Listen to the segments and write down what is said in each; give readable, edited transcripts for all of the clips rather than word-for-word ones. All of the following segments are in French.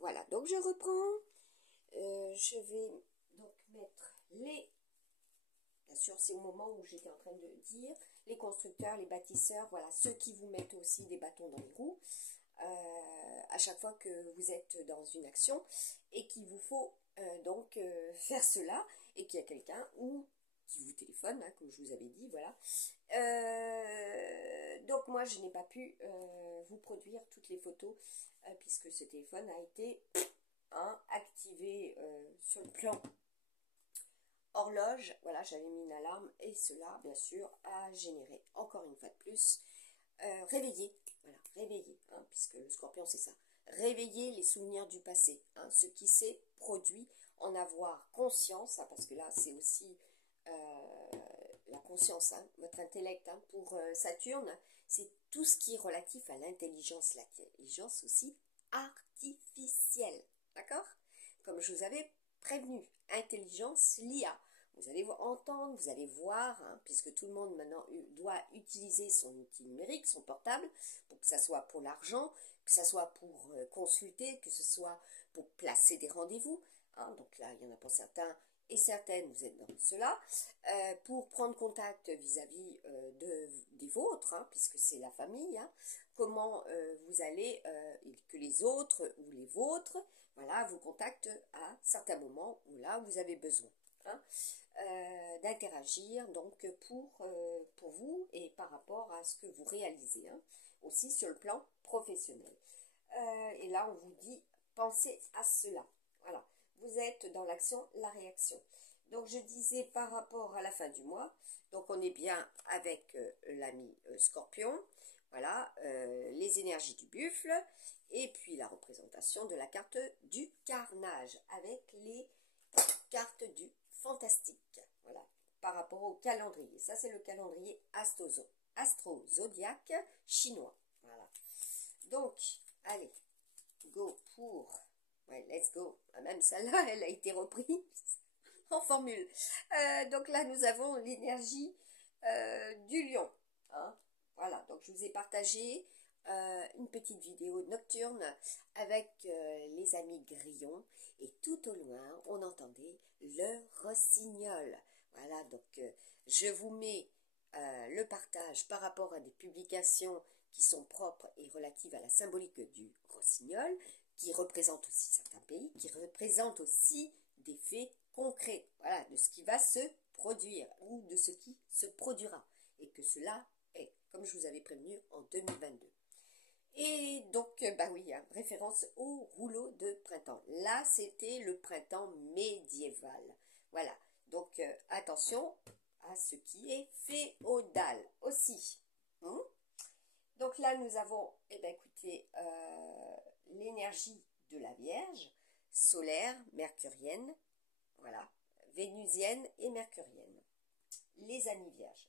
Voilà, donc je reprends. Je vais donc mettre les... Bien sûr, c'est au moment où j'étais en train de dire, les constructeurs, les bâtisseurs, voilà, ceux qui vous mettent aussi des bâtons dans les roues, à chaque fois que vous êtes dans une action, et qu'il vous faut donc faire cela, et qu'il y a quelqu'un ou qui vous téléphone, hein, comme je vous avais dit, voilà. Donc moi, je n'ai pas pu vous produire toutes les photos, puisque ce téléphone a été activé sur le plan horloge. Voilà, j'avais mis une alarme, et cela, bien sûr, a généré, encore une fois de plus, réveiller, voilà, réveiller, hein, puisque le scorpion, c'est ça. Réveiller les souvenirs du passé, hein, ce qui s'est produit, en avoir conscience, hein, parce que là, c'est aussi la conscience, hein, votre intellect, hein, pour Saturne, c'est tout ce qui est relatif à l'intelligence aussi artificielle, d'accord? Comme je vous avais prévenu, intelligence, l'IA. Vous allez entendre, vous allez voir, hein, puisque tout le monde maintenant doit utiliser son outil numérique, son portable, pour que ça soit pour l'argent, que ça soit pour consulter, que ce soit pour placer des rendez-vous. Hein, donc là, il y en a pour certains et certaines, vous êtes dans cela, pour prendre contact vis-à-vis des vôtres, hein, puisque c'est la famille, hein, comment vous allez, que les autres ou les vôtres, voilà, vous contactent à certains moments où là, vous avez besoin. Hein, d'interagir donc pour vous et par rapport à ce que vous réalisez, hein, aussi sur le plan professionnel. Et là, on vous dit, pensez à cela. Voilà, vous êtes dans l'action, la réaction. Donc, je disais par rapport à la fin du mois, donc on est bien avec l'ami Scorpion, voilà, les énergies du buffle, et puis la représentation de la carte du carnage, avec les cartes du fantastique, voilà, par rapport au calendrier. Ça, c'est le calendrier astro-zodiaque chinois, voilà. Donc, allez, go pour... Ouais, let's go. Même celle-là, elle a été reprise en formule. Donc là, nous avons l'énergie du lion. Hein. Voilà, donc je vous ai partagé une petite vidéo nocturne avec les amis grillons. Et tout au loin, on entendait le rossignol. Voilà, donc je vous mets le partage par rapport à des publications qui sont propres et relatives à la symbolique du rossignol, qui représente aussi certains pays, qui représente aussi des faits concrets, voilà, de ce qui va se produire ou de ce qui se produira, et que cela est, comme je vous avais prévenu, en 2022. Et donc, bah oui, hein, référence au rouleau de printemps. Là, c'était le printemps médiéval. Voilà, donc attention à ce qui est féodal aussi. Donc là, nous avons, eh bien, écoutez, l'énergie de la Vierge, solaire, mercurienne, voilà, vénusienne et mercurienne. Les amis vierges,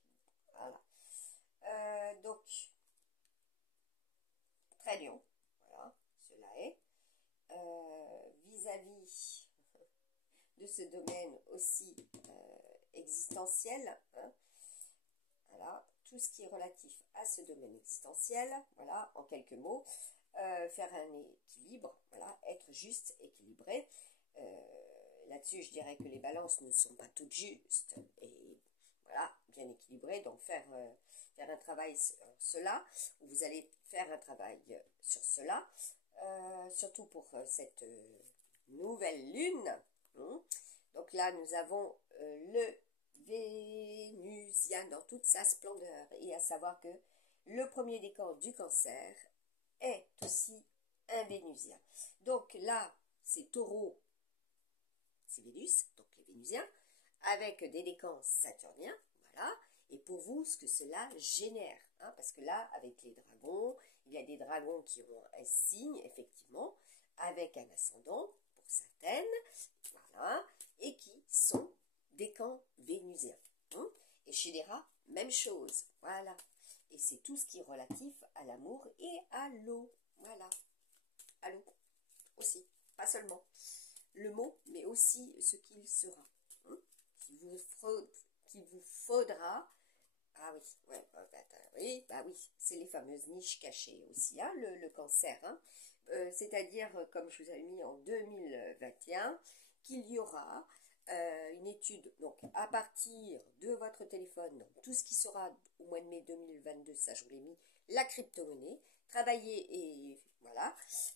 voilà. Donc, très lion, voilà, cela est. Vis-à-vis de ce domaine aussi existentiel, hein, voilà, tout ce qui est relatif à ce domaine existentiel, voilà, en quelques mots, faire un équilibre, voilà, être juste, équilibré. Là-dessus, je dirais que les balances ne sont pas toutes justes et voilà, bien équilibrées. Donc faire un travail sur cela, ou vous allez faire un travail sur cela, surtout pour cette nouvelle lune. Donc là, nous avons le Vénusien dans toute sa splendeur, et à savoir que le premier décan du cancer est aussi un Vénusien. Donc là, c'est Taureau, c'est Vénus, donc les Vénusiens, avec des décans saturniens, voilà, et pour vous, ce que cela génère, hein, parce que là, avec les dragons, il y a des dragons qui ont un signe, effectivement, avec un ascendant, pour certaines, voilà, et qui sont décans vénusiens. Et chez les rats, même chose, voilà. Et c'est tout ce qui est relatif à l'amour et à l'eau, voilà, à l'eau aussi, pas seulement le mot, mais aussi ce qu'il sera, qu'il vous faudra. Ah oui, ouais, oui, bah oui, c'est les fameuses niches cachées aussi, hein, le cancer, hein. c'est-à-dire, comme je vous avais mis en 2021, qu'il y aura une étude, donc à partir de votre téléphone, donc tout ce qui sera au mois de mai 2022, ça je vous l'ai mis, la crypto-monnaie, travailler et voilà,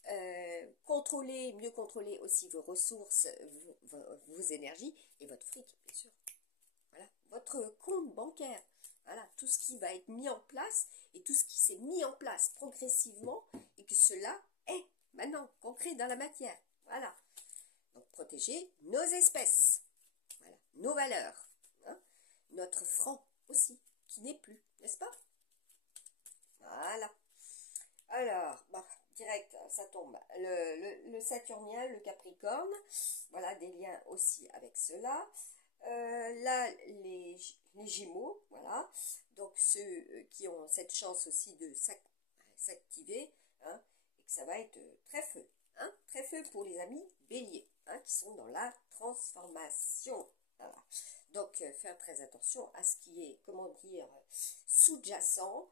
mieux contrôler aussi vos ressources, vos énergies et votre fric, bien sûr. Voilà, votre compte bancaire, voilà, tout ce qui va être mis en place et tout ce qui s'est mis en place progressivement et que cela est maintenant concret dans la matière. Voilà. Donc protéger nos espèces, voilà, nos valeurs, hein, notre franc aussi, qui n'est plus, n'est-ce pas? Voilà. Alors, bah, direct, ça tombe. Le Saturnien, le Capricorne, voilà, des liens aussi avec cela. Là, les Gémeaux, voilà, donc ceux qui ont cette chance aussi de s'activer, hein, et que ça va être très feu pour les amis Bélier, hein, qui sont dans la transformation. Voilà. Donc, faire très attention à ce qui est, comment dire, sous-jacent,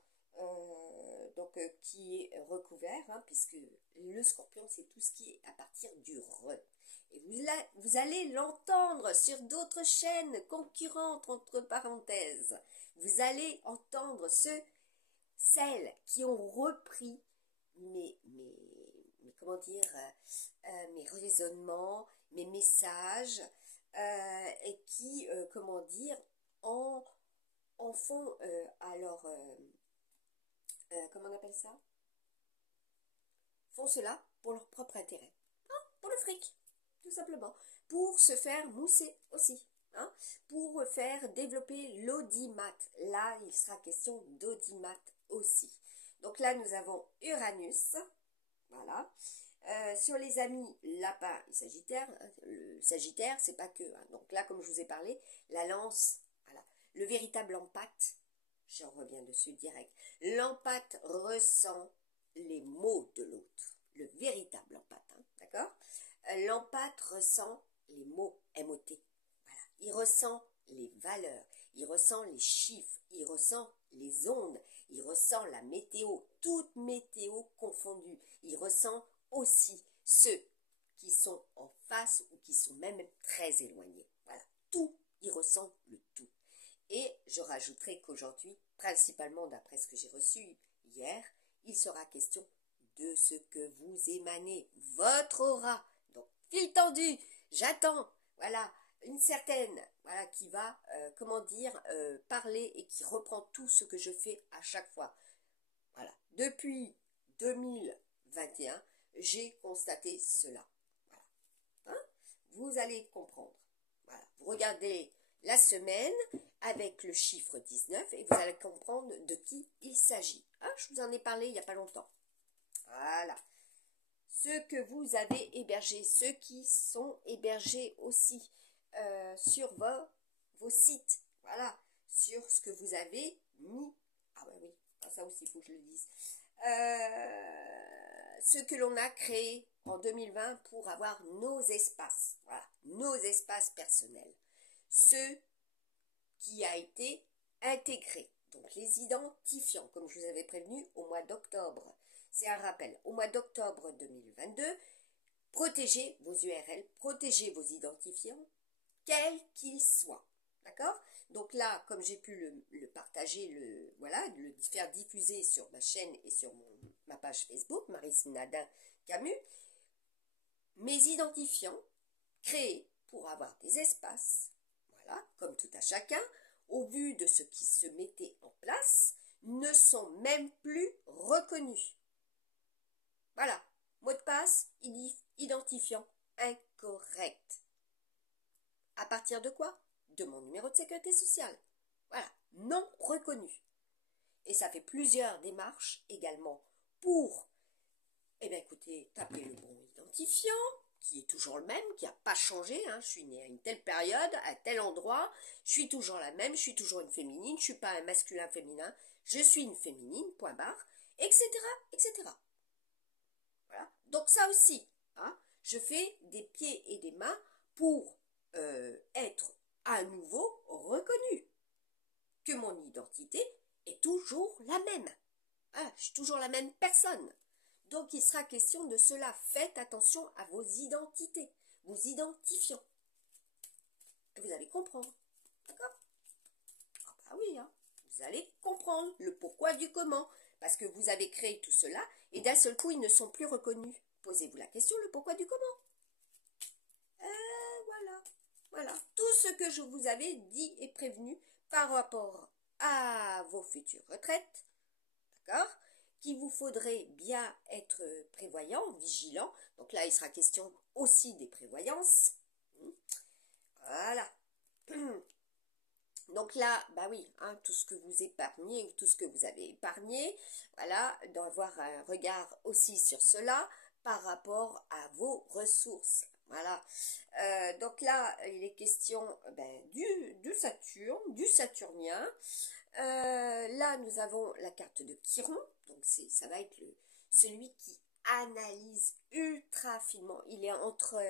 qui est recouvert, hein, puisque le Scorpion, c'est tout ce qui est à partir du re. Et vous allez l'entendre sur d'autres chaînes concurrentes, entre parenthèses. Vous allez entendre celles qui ont repris mes comment dire, mes raisonnements, mes messages, et qui, comment dire, en font, comment on appelle ça? Font cela pour leur propre intérêt. Hein, pour le fric, tout simplement. Pour se faire mousser aussi. Hein, pour faire développer l'audimat. Là, il sera question d'audimat aussi. Donc là, nous avons Uranus. Voilà. Sur les amis lapin et sagittaire, hein, le sagittaire, c'est pas que. Hein. Donc là, comme je vous ai parlé, la lance, voilà, le véritable empathe, j'en reviens dessus direct. L'empathe ressent les mots de l'autre, le véritable empathe, hein, d'accord? L'empathe ressent les mots MOT, voilà. Il ressent les valeurs, il ressent les chiffres, il ressent les ondes, il ressent la météo, toute météo confondue, il ressent aussi ceux qui sont en face ou qui sont même très éloignés. Voilà, tout, il ressent le tout. Et je rajouterai qu'aujourd'hui, principalement d'après ce que j'ai reçu hier, il sera question de ce que vous émanez, votre aura. Donc, fil tendu, j'attends, voilà, une certaine, voilà, qui va, parler et qui reprend tout ce que je fais à chaque fois. Voilà, depuis 2021, j'ai constaté cela. Voilà. Hein, vous allez comprendre. Voilà. Vous regardez la semaine avec le chiffre 19 et vous allez comprendre de qui il s'agit. Hein, je vous en ai parlé il n'y a pas longtemps. Voilà. Ceux que vous avez hébergés, ceux qui sont hébergés aussi sur vos sites. Voilà. Sur ce que vous avez mis. Ah ben oui, ça aussi il faut que je le dise. Ce que l'on a créé en 2020 pour avoir nos espaces, voilà, nos espaces personnels, ce qui a été intégré, donc les identifiants, comme je vous avais prévenu au mois d'octobre. C'est un rappel, au mois d'octobre 2022, protégez vos URL, protégez vos identifiants, quels qu'ils soient, d'accord? Donc là, comme j'ai pu le partager, le faire diffuser sur ma chaîne et sur ma page Facebook, Maryse Nadin Camus, mes identifiants créés pour avoir des espaces, voilà, comme tout à chacun, au vu de ce qui se mettait en place, ne sont même plus reconnus. Voilà, mot de passe, identifiant incorrect. À partir de quoi? De mon numéro de sécurité sociale. Voilà, non reconnu. Et ça fait plusieurs démarches également pour, écoutez, taper le bon identifiant, qui est toujours le même, qui n'a pas changé. Hein. Je suis née à une telle période, à tel endroit, je suis toujours la même, je suis toujours une féminine, je ne suis pas un masculin féminin, je suis une féminine, point barre, etc., etc. Voilà. Donc ça aussi, hein, je fais des pieds et des mains pour être à nouveau reconnu, que mon identité est toujours la même. Ah, je suis toujours la même personne. Donc, il sera question de cela. Faites attention à vos identités, vos identifiants. Vous allez comprendre. D'accord? Ah bah oui, hein. Vous allez comprendre le pourquoi du comment. Parce que vous avez créé tout cela et d'un seul coup, ils ne sont plus reconnus. Posez-vous la question, le pourquoi du comment. Voilà. Voilà. Tout ce que je vous avais dit et prévenu par rapport à vos futures retraites. D'accord? Qu'il vous faudrait bien être prévoyant, vigilant. Donc là, il sera question aussi des prévoyances. Voilà. Donc là, bah oui, hein, tout ce que vous épargnez ou tout ce que vous avez épargné, voilà, d'avoir un regard aussi sur cela par rapport à vos ressources. Voilà. Donc là, il est question du Saturne, du Saturnien. Là, nous avons la carte de Chiron. Donc ça va être celui qui analyse ultra finement. Il est entre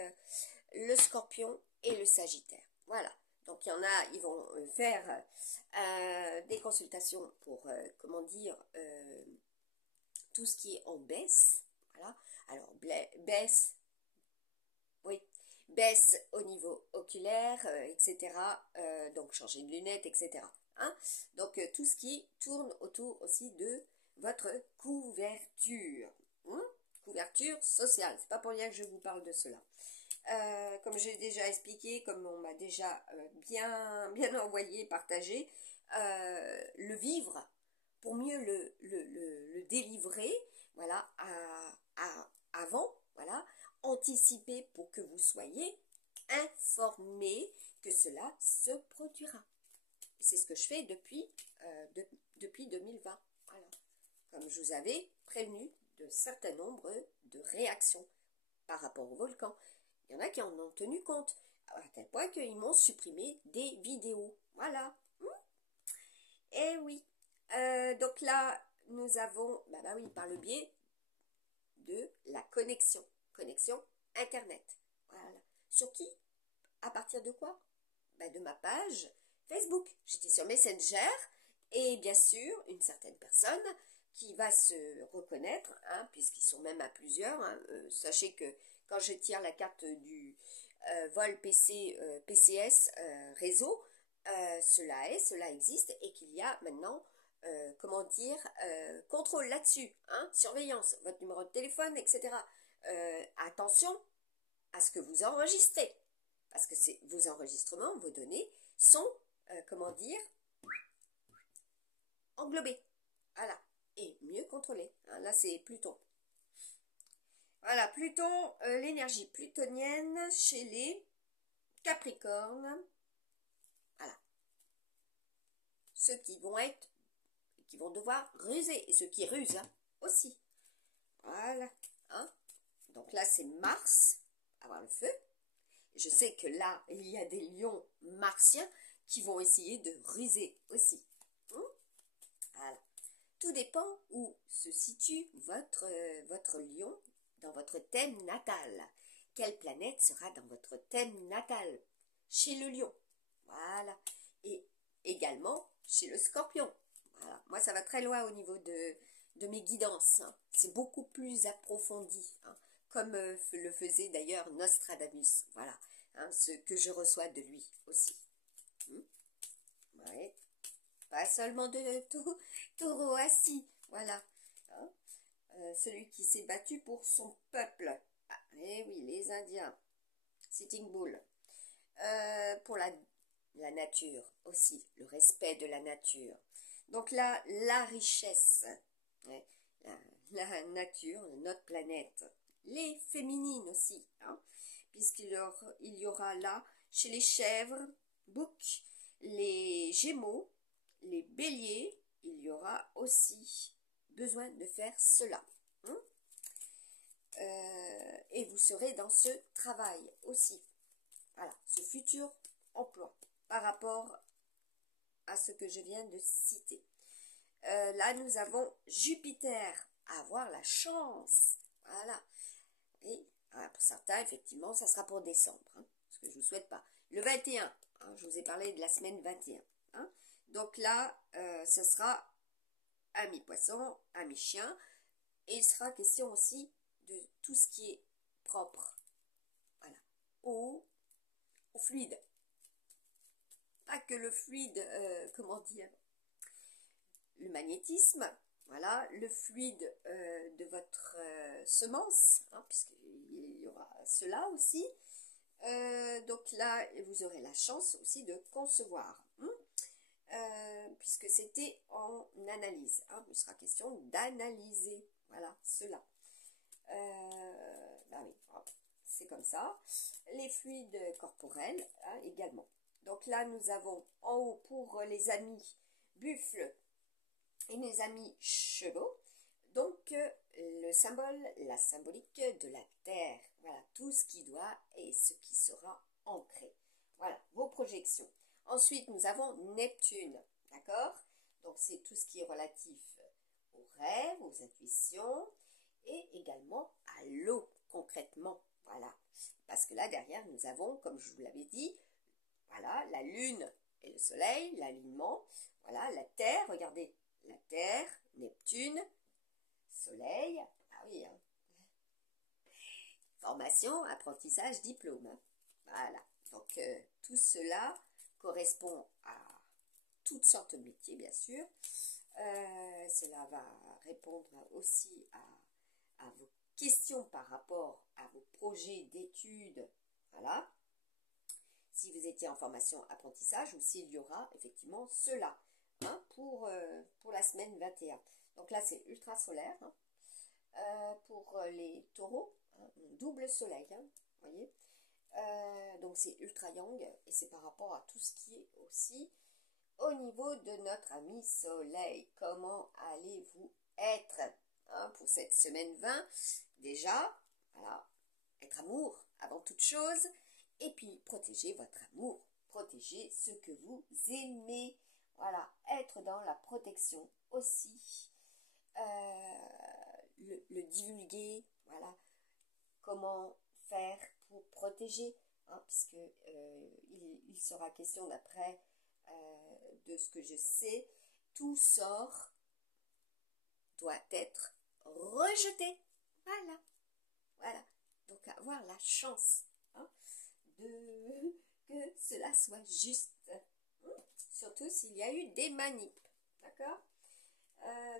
le Scorpion et le Sagittaire. Voilà. Donc il y en a, ils vont faire des consultations pour, comment dire, tout ce qui est en baisse. Voilà. Alors, baisse, oui, baisse au niveau oculaire, etc. Donc changer de lunettes, etc. Hein. Donc tout ce qui tourne autour aussi de votre couverture. Couverture sociale. C'est pas pour rien que je vous parle de cela. Comme j'ai déjà expliqué, comme on m'a déjà bien envoyé, partagé, le vivre pour mieux le délivrer, voilà, avant, voilà, anticiper pour que vous soyez informés que cela se produira. C'est ce que je fais depuis 2020. Voilà. Comme je vous avais prévenu de certain nombre de réactions par rapport au volcan. Il y en a qui en ont tenu compte, à tel point qu'ils m'ont supprimé des vidéos. Voilà. Et oui. Donc là, nous avons, bah oui, par le biais de la connexion. Connexion Internet. Voilà. Sur qui? À partir de quoi? De ma page Facebook. J'étais sur Messenger et bien sûr, une certaine personne qui va se reconnaître, hein, puisqu'ils sont même à plusieurs. Hein. Sachez que quand je tire la carte du vol PCS réseau, cela existe et qu'il y a maintenant, comment dire, contrôle là-dessus, hein, surveillance, votre numéro de téléphone, etc. Attention à ce que vous enregistrez, parce que vos enregistrements, vos données sont, comment dire, englobés. Voilà. Et mieux contrôlés. Hein, là, c'est Pluton. Voilà, Pluton, l'énergie plutonienne chez les Capricornes. Voilà. Ceux qui vont devoir ruser. Et ceux qui rusent, hein, aussi. Voilà. Hein. Donc là, c'est Mars, avoir le feu. Je sais que là, il y a des lions martiens qui vont essayer de ruser aussi. Voilà. Tout dépend où se situe votre lion dans votre thème natal. Quelle planète sera dans votre thème natal? Chez le lion. Voilà. Et également chez le scorpion. Voilà. Moi, ça va très loin au niveau de mes guidances. Hein. C'est beaucoup plus approfondi. Hein. Comme le faisait d'ailleurs Nostradamus. Voilà. Hein, ce que je reçois de lui aussi. Ouais. Pas seulement de taureau assis. Voilà. Hein. Celui qui s'est battu pour son peuple. Ah, eh oui, les Indiens. Sitting Bull. Pour la nature aussi, le respect de la nature. Donc là, la richesse, ouais, la nature, notre planète, les féminines aussi, hein, puisqu'il y aura là, chez les chèvres, boucs, les gémeaux, les béliers, il y aura aussi besoin de faire cela. Hein. Et vous serez dans ce travail aussi. Voilà, ce futur emploi par rapport à ce que je viens de citer. Là, nous avons Jupiter, avoir la chance. Voilà. Et pour certains, effectivement, ça sera pour décembre, hein, ce que je ne vous souhaite pas. Le 21, hein, je vous ai parlé de la semaine 21. Hein. Donc là, ce sera ami poisson, ami chien. Et il sera question aussi de tout ce qui est propre. Voilà. Au fluide. Pas que le fluide, comment dire, le magnétisme, voilà, le fluide de votre semence, hein, puisqu'il y aura cela aussi. Donc là, vous aurez la chance aussi de concevoir, puisque c'était en analyse. Hein, il sera question d'analyser, voilà, cela. Bah oui, c'est comme ça. Les fluides corporels, hein, également. Donc là, nous avons en haut pour les amis buffles et les amis chevaux. Donc, le symbole, la symbolique de la terre. Voilà, tout ce qui doit et ce qui sera ancré. Voilà, vos projections. Ensuite, nous avons Neptune, d'accord? Donc, c'est tout ce qui est relatif aux rêves, aux intuitions et également à l'eau, concrètement. Voilà, parce que là, derrière, nous avons, comme je vous l'avais dit, voilà, la lune et le soleil, l'alignement. Voilà, la terre, regardez, la terre, Neptune, soleil, ah oui, hein. Formation, apprentissage, diplôme. Hein. Voilà, donc tout cela correspond à toutes sortes de métiers, bien sûr. Cela va répondre aussi à vos questions par rapport à vos projets d'études. Voilà. Si vous étiez en formation apprentissage ou s'il y aura effectivement cela, hein, pour la semaine 21. Donc là, c'est ultra solaire. Hein. Pour les taureaux, hein, double soleil, hein, voyez. Donc c'est ultra yang et c'est par rapport à tout ce qui est aussi au niveau de notre ami soleil. Comment allez-vous être, hein, pour cette semaine 20? Déjà, voilà, être amour avant toute chose et puis protéger votre amour, protéger ce que vous aimez. Voilà, être dans la protection aussi. Le divulguer, voilà, comment faire pour protéger, hein, puisque il sera question d'après de ce que je sais, tout sort doit être rejeté, voilà, voilà, donc avoir la chance, hein, que cela soit juste, hein, surtout s'il y a eu des manips, d'accord.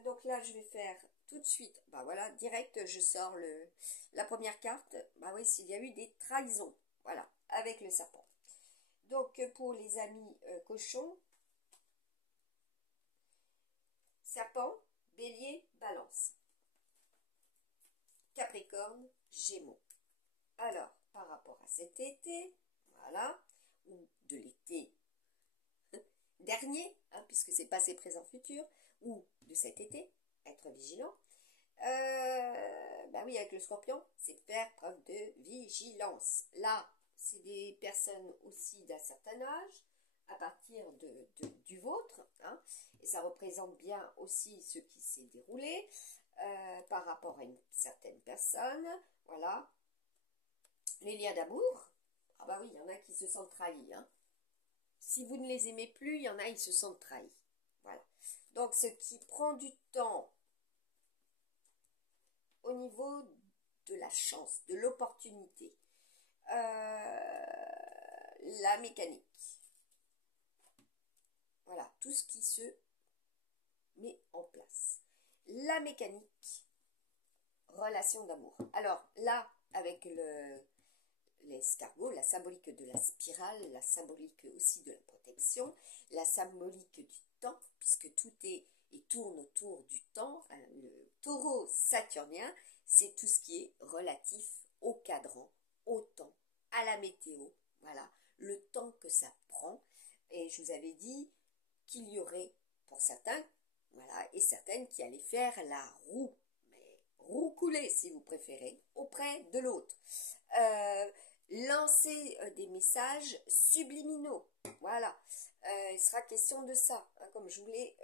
Donc là, je vais faire tout de suite, bah voilà, direct, je sors la première carte, bah oui, s'il y a eu des trahisons, voilà, avec le serpent. Donc, pour les amis cochons, serpent, bélier, balance, capricorne, gémeaux. Alors, par rapport à cet été, voilà, ou de l'été dernier, hein, puisque c'est passé, présent, futur, ou de cet été, être vigilant. Bah oui, avec le scorpion, c'est faire preuve de vigilance. Là, c'est des personnes aussi d'un certain âge, à partir du vôtre, hein, et ça représente bien aussi ce qui s'est déroulé par rapport à une certaine personne, voilà. Les liens d'amour, ah bah oui, il y en a qui se sentent trahis, hein. Si vous ne les aimez plus, il y en a, ils se sentent trahis. Voilà. Donc, ce qui prend du temps au niveau de la chance, de l'opportunité, la mécanique. Voilà, tout ce qui se met en place. La mécanique, relation d'amour. Alors là, avec l'escargot, la symbolique de la spirale, la symbolique aussi de la protection, la symbolique du temps, puisque tout est et tourne autour du temps. Le taureau saturnien, c'est tout ce qui est relatif au cadran, au temps, à la météo, voilà, le temps que ça prend. Et je vous avais dit qu'il y aurait pour certains, voilà, et certaines qui allaient faire la roue, mais roue coulée si vous préférez, auprès de l'autre. Lancer des messages subliminaux, voilà, il sera question de ça, hein, comme je vous l'ai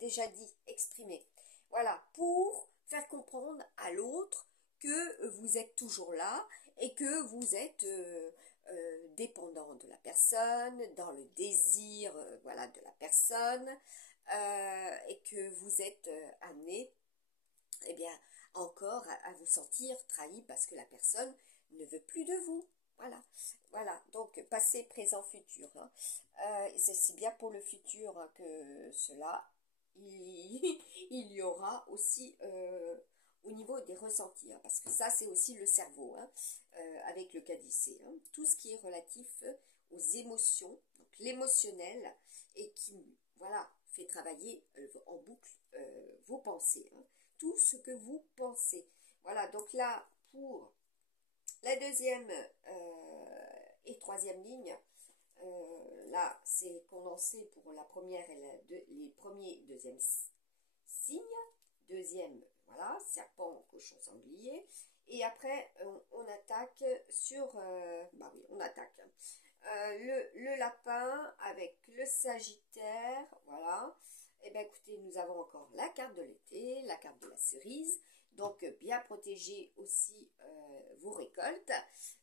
déjà dit, exprimé, voilà, pour faire comprendre à l'autre que vous êtes toujours là et que vous êtes dépendant de la personne, dans le désir, voilà, de la personne, et que vous êtes amené, eh bien, encore à vous sentir trahi parce que la personne ne veut plus de vous. Voilà, voilà, donc passé, présent, futur. Hein. C'est bien pour le futur hein, que cela, il y aura aussi au niveau des ressentis, hein, parce que ça c'est aussi le cerveau, hein, avec le KDC. Hein, tout ce qui est relatif aux émotions, donc l'émotionnel, et qui, voilà, fait travailler en boucle vos pensées. Hein, tout ce que vous pensez. Voilà, donc là, pour la deuxième et troisième ligne, là, c'est condensé pour la première et les premiers et deuxième signes. Deuxième, voilà, serpent, cochon, sanglier. Et après, on attaque sur... bah oui, on attaque. Le lapin avec le sagittaire, voilà. Et bien écoutez, nous avons encore la carte de l'été, la carte de la cerise. Donc, bien protéger aussi vos récoltes.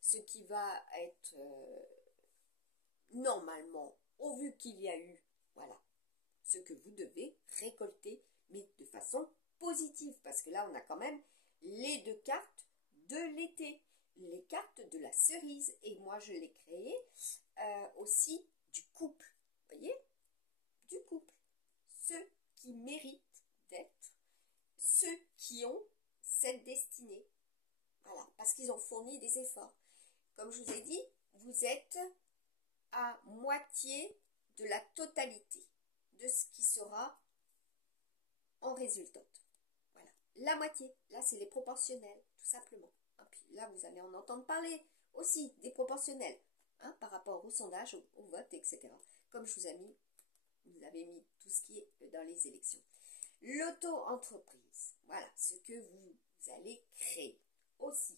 Ce qui va être normalement, au vu qu'il y a eu, voilà, ce que vous devez récolter, mais de façon positive. Parce que là, on a quand même les deux cartes de l'été. Les cartes de la cerise. Et moi, je l'ai créé aussi du couple. Vous voyez? Du couple. Ceux qui méritent d'être. Ceux qui ont cette destinée. Voilà, parce qu'ils ont fourni des efforts. Comme je vous ai dit, vous êtes à moitié de la totalité de ce qui sera en résultante. Voilà, la moitié. Là, c'est les proportionnels, tout simplement. Et puis là, vous allez en entendre parler aussi des proportionnels, hein, par rapport au sondage, au vote, etc. Comme je vous ai mis, vous avez mis tout ce qui est dans les élections. L'auto-entreprise, voilà, ce que vous allez créer. Aussi,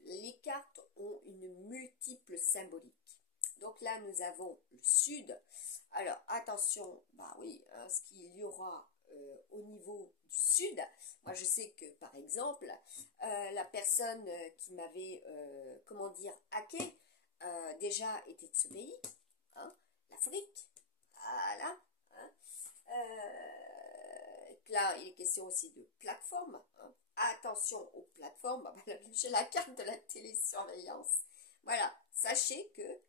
les cartes ont une multiple symbolique. Donc là, nous avons le sud. Alors, attention, bah oui, hein, ce qu'il y aura au niveau du sud. Moi, je sais que, par exemple, la personne qui m'avait, comment dire, hacké, déjà était de ce pays, hein, l'Afrique. Voilà. Hein. Là, il est question aussi de plateforme. Hein. Attention aux plateformes. J'ai la carte de la télésurveillance. Voilà, sachez que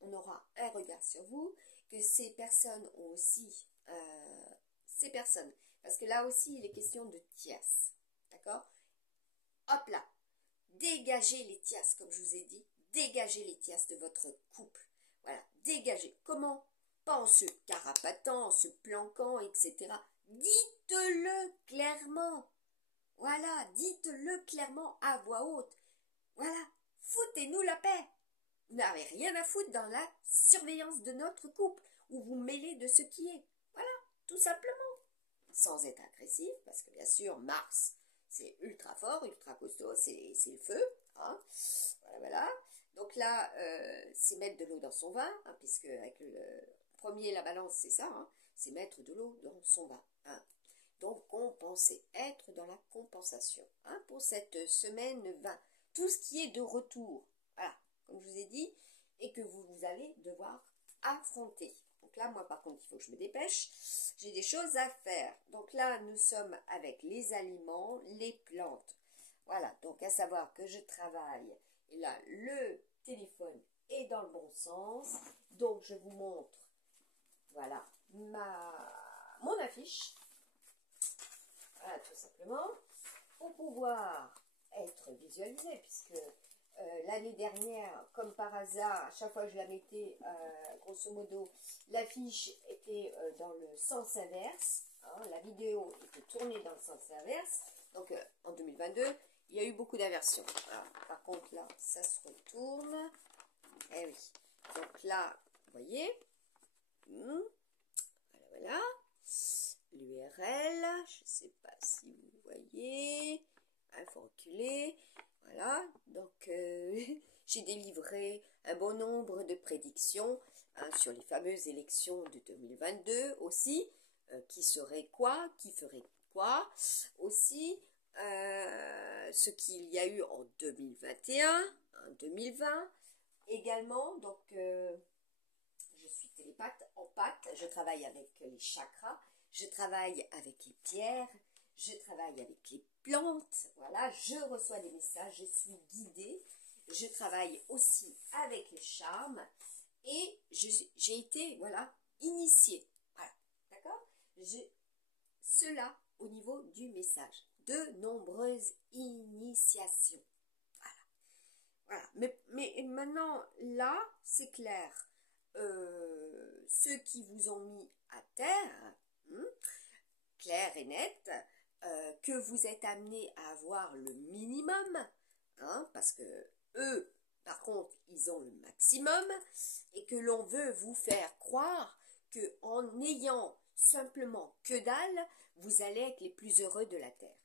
on aura un regard sur vous, que ces personnes ont aussi ces personnes. Parce que là aussi, il est question de tierces. D'accord? Hop là. Dégagez les tierces, comme je vous ai dit. Dégagez les tierces de votre couple. Voilà, dégagez. Comment? Pas en se carapatant, en se planquant, etc. Dites-le clairement. Voilà, dites-le clairement à voix haute. Voilà, foutez-nous la paix. Vous n'avez rien à foutre dans la surveillance de notre couple, ou vous mêlez de ce qui est. Voilà, tout simplement. Sans être agressif, parce que bien sûr, Mars, c'est ultra fort, ultra costaud, c'est le feu. Hein. Voilà, voilà. Donc là, c'est mettre de l'eau dans son vin, hein, puisque avec le premier, la balance, c'est ça, hein, c'est mettre de l'eau dans son vin. Hein. Donc, compenser, être dans la compensation hein, pour cette semaine 20. Tout ce qui est de retour, voilà, comme je vous ai dit, et que vous allez devoir affronter. Donc là, moi, par contre, il faut que je me dépêche. J'ai des choses à faire. Donc là, nous sommes avec les aliments, les plantes. Voilà, donc à savoir que je travaille. Et là, le téléphone est dans le bon sens. Donc, je vous montre, voilà, mon affiche. Voilà, tout simplement. Pour pouvoir être visualisé, puisque l'année dernière, comme par hasard, à chaque fois que je la mettais, grosso modo, l'affiche était dans le sens inverse. Hein, la vidéo était tournée dans le sens inverse. Donc, en 2022, il y a eu beaucoup d'inversions. Par contre, là, ça se retourne. Eh oui. Donc là, vous voyez. Voilà, voilà. L'URL, je ne sais pas si vous voyez. Il faut reculer. Voilà, donc j'ai délivré un bon nombre de prédictions hein, sur les fameuses élections de 2022 aussi. Qui serait quoi? Qui ferait quoi? Aussi, ce qu'il y a eu en 2021, en 2020 également. Donc, je suis télépathe, empathe. Je travaille avec les chakras. Je travaille avec les pierres. je travaille avec les plantes, voilà, je reçois des messages, je suis guidée, je travaille aussi avec les charmes et j'ai été, voilà, initiée, voilà, d'accord? Cela au niveau du message, de nombreuses initiations, voilà. Mais maintenant, là, c'est clair, ceux qui vous ont mis à terre, clair et net, que vous êtes amené à avoir le minimum, hein, parce que eux, par contre, ils ont le maximum, et que l'on veut vous faire croire que en ayant simplement que dalle, vous allez être les plus heureux de la terre.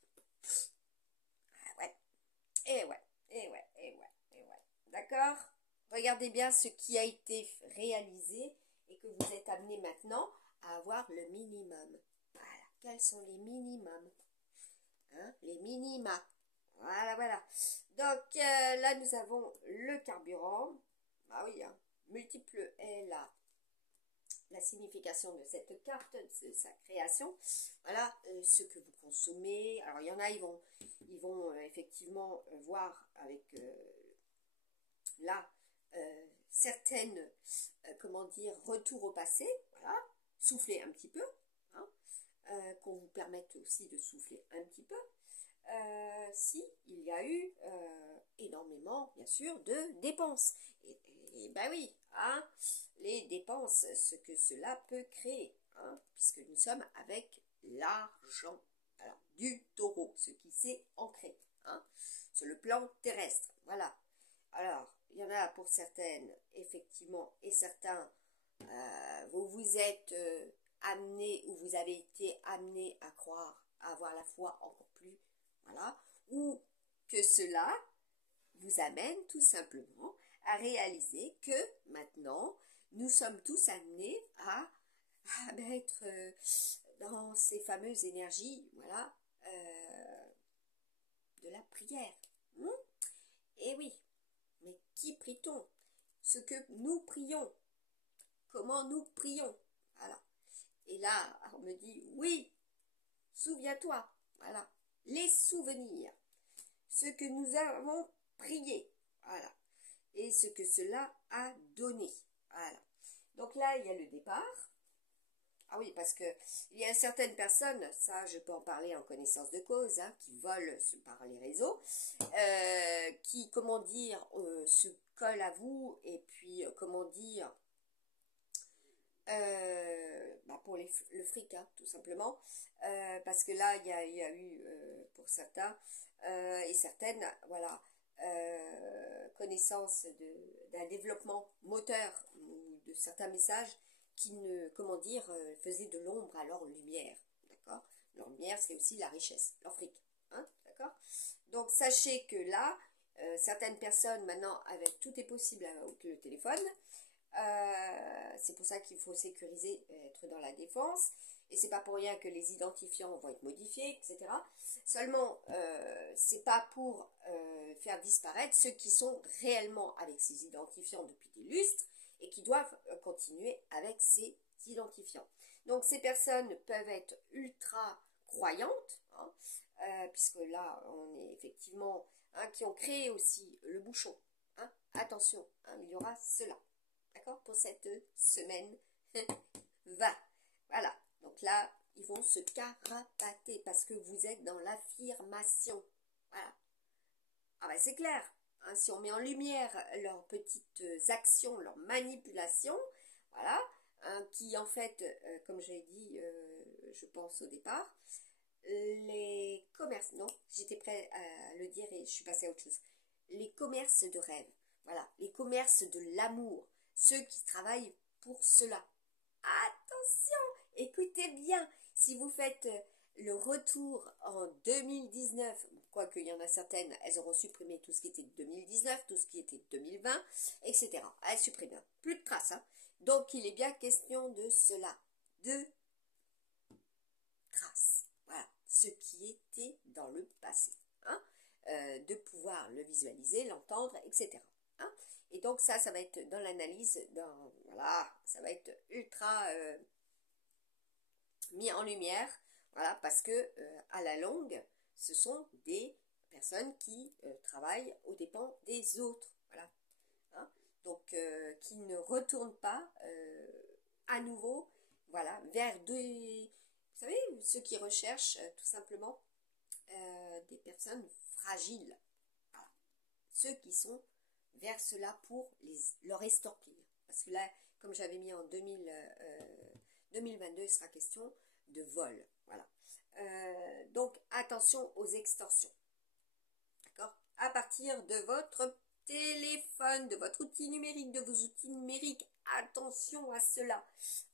Ah ouais, et ouais, et ouais, et ouais, et ouais. D'accord? Regardez bien ce qui a été réalisé et que vous êtes amené maintenant à avoir le minimum. Voilà. Quels sont les minimums? Hein? Les minima. Voilà, voilà. Donc là, nous avons le carburant. Ah oui, hein. Multiple est la signification de cette carte, de sa création. Voilà, ce que vous consommez. Alors, il y en a, ils vont effectivement voir avec là certaines, comment dire, retours au passé. Voilà, souffler un petit peu. Hein, qu'on vous permette aussi de souffler un petit peu. Si il y a eu énormément, bien sûr, de dépenses. Et ben oui, hein, les dépenses, ce que cela peut créer, hein, puisque nous sommes avec l'argent. Alors, du taureau, ce qui s'est ancré, hein, sur le plan terrestre. Voilà. Alors, il y en a pour certaines, effectivement, et certains, vous vous êtes amené ou vous avez été amené à croire, à avoir la foi encore plus, voilà, ou que cela vous amène tout simplement à réaliser que maintenant, nous sommes tous amenés à être dans ces fameuses énergies, voilà, de la prière. Et oui, mais qui prie-t-on? Ce que nous prions. Comment nous prions? Voilà. Et là, on me dit, oui, souviens-toi. Voilà. Les souvenirs. Ce que nous avons prié. Voilà. Et ce que cela a donné. Voilà. Donc là, il y a le départ. Ah oui, parce que il y a certaines personnes, ça je peux en parler en connaissance de cause, hein, qui volent par les réseaux, qui, comment dire, se collent à vous et puis, comment dire, pour le fric, hein, tout simplement, parce que là, il y a eu, pour certains et certaines, voilà, connaissance d'un développement moteur ou de certains messages qui ne, comment dire, faisaient de l'ombre à leur lumière, d'accord? Leur lumière, c'est aussi la richesse, leur fric, hein, d'accord? Donc, sachez que là, certaines personnes, maintenant, avec tout est possible avec le téléphone, c'est pour ça qu'il faut sécuriser, être dans la défense. Et c'est pas pour rien que les identifiants vont être modifiés, etc. Seulement, c'est pas pour faire disparaître ceux qui sont réellement avec ces identifiants depuis des lustres et qui doivent continuer avec ces identifiants. Donc ces personnes peuvent être ultra croyantes, hein, puisque là, on est effectivement, hein, qui ont créé aussi le bouchon. Hein. Attention, hein, il y aura cela. D'accord? Pour cette semaine 20. Voilà. Donc là, ils vont se carapater parce que vous êtes dans l'affirmation. Voilà. Ah ben c'est clair. Hein, si on met en lumière leurs petites actions, leurs manipulations, voilà, hein, qui en fait, comme j'ai dit, je pense au départ, les commerces, non, j'étais prêt à le dire et je suis passée à autre chose. Les commerces de rêve, voilà, les commerces de l'amour, ceux qui travaillent pour cela. Attention, écoutez bien, si vous faites le retour en 2019, quoique il y en a certaines, elles auront supprimé tout ce qui était de 2019, tout ce qui était de 2020, etc. Elles suppriment, hein. Plus de traces. Hein. Donc il est bien question de cela, de traces. Voilà, ce qui était dans le passé. Hein. De pouvoir le visualiser, l'entendre, etc. Hein. Et donc ça va être dans l'analyse, voilà, ça va être ultra mis en lumière Voilà, parce que à la longue, ce sont des personnes qui travaillent aux dépens des autres. Voilà. Hein. Donc, qui ne retournent pas à nouveau, voilà, vers des... Vous savez, ceux qui recherchent tout simplement des personnes fragiles. Voilà. Ceux qui sont vers cela pour leur estorquer. Parce que là, comme j'avais mis en 2022, il sera question de vol. Voilà. Donc, attention aux extorsions. D'accord? À partir de votre téléphone, de votre outil numérique, de vos outils numériques, attention à cela.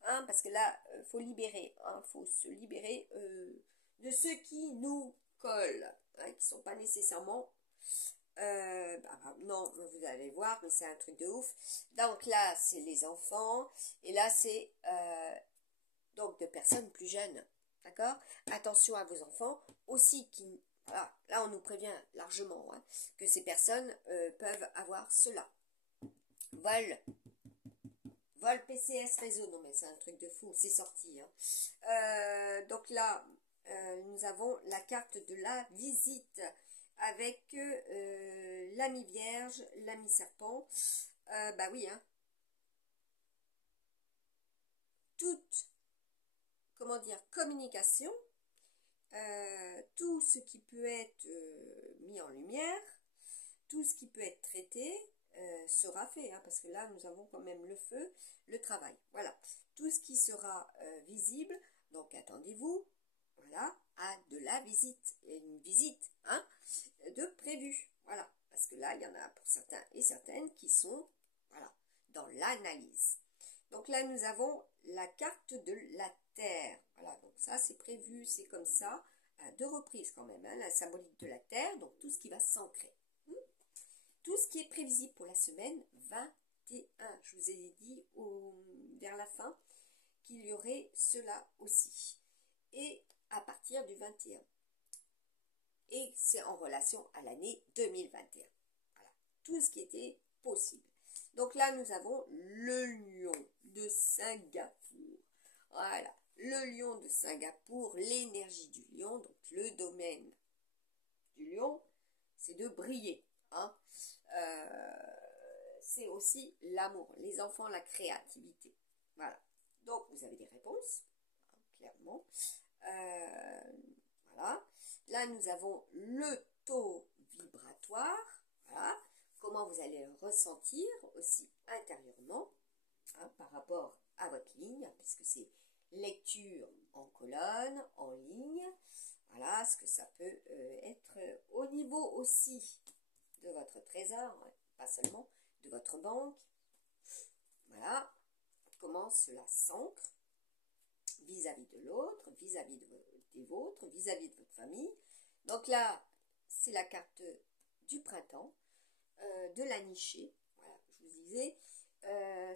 Hein, parce que là, il faut libérer. Faut se libérer de ceux qui nous collent. Hein, qui ne sont pas nécessairement... non, vous allez voir, mais c'est un truc de ouf. Donc là, c'est les enfants. Et là, c'est donc de personnes plus jeunes. D'accord? Attention à vos enfants aussi qui... Voilà, là, on nous prévient largement hein, que ces personnes peuvent avoir cela. Vol PCS réseau. Non, mais c'est un truc de fou. C'est sorti. Hein. Donc là, nous avons la carte de la visite avec l'ami vierge, l'ami serpent. Bah oui, hein. Toute, comment dire, communication, tout ce qui peut être mis en lumière, tout ce qui peut être traité sera fait, hein, parce que là, nous avons quand même le feu, le travail. Voilà, tout ce qui sera visible, donc attendez-vous, voilà, à de la visite, et une visite, hein, de prévu, voilà, parce que là, il y en a pour certains et certaines qui sont, voilà, dans l'analyse. Donc là, nous avons la carte de la Terre, voilà, donc ça, c'est prévu, c'est comme ça, à 2 reprises quand même, hein, la symbolique de la Terre, donc tout ce qui va s'ancrer. Tout ce qui est prévisible pour la semaine 21. Je vous ai dit vers la fin qu'il y aurait cela aussi. Et à partir du 21. Et c'est en relation à l'année 2021. Voilà. Tout ce qui était possible. Donc là, nous avons le lion de Singapour. Voilà. Le lion de Singapour, l'énergie du lion, donc le domaine du lion, c'est de briller. Hein. C'est aussi l'amour, les enfants, la créativité. Voilà. Donc, vous avez des réponses, hein, clairement. Voilà. Là, nous avons le taux vibratoire. Voilà. Comment vous allez le ressentir aussi intérieurement hein, par rapport à votre ligne, puisque c'est lecture en colonne, en ligne. Voilà ce que ça peut être au niveau aussi de votre trésor, hein, pas seulement de votre banque. Voilà comment cela s'ancre vis-à-vis de l'autre, vis-à-vis des vôtres, vis-à-vis de votre famille. Donc là, c'est la carte du printemps, de la nichée. Voilà, je vous disais,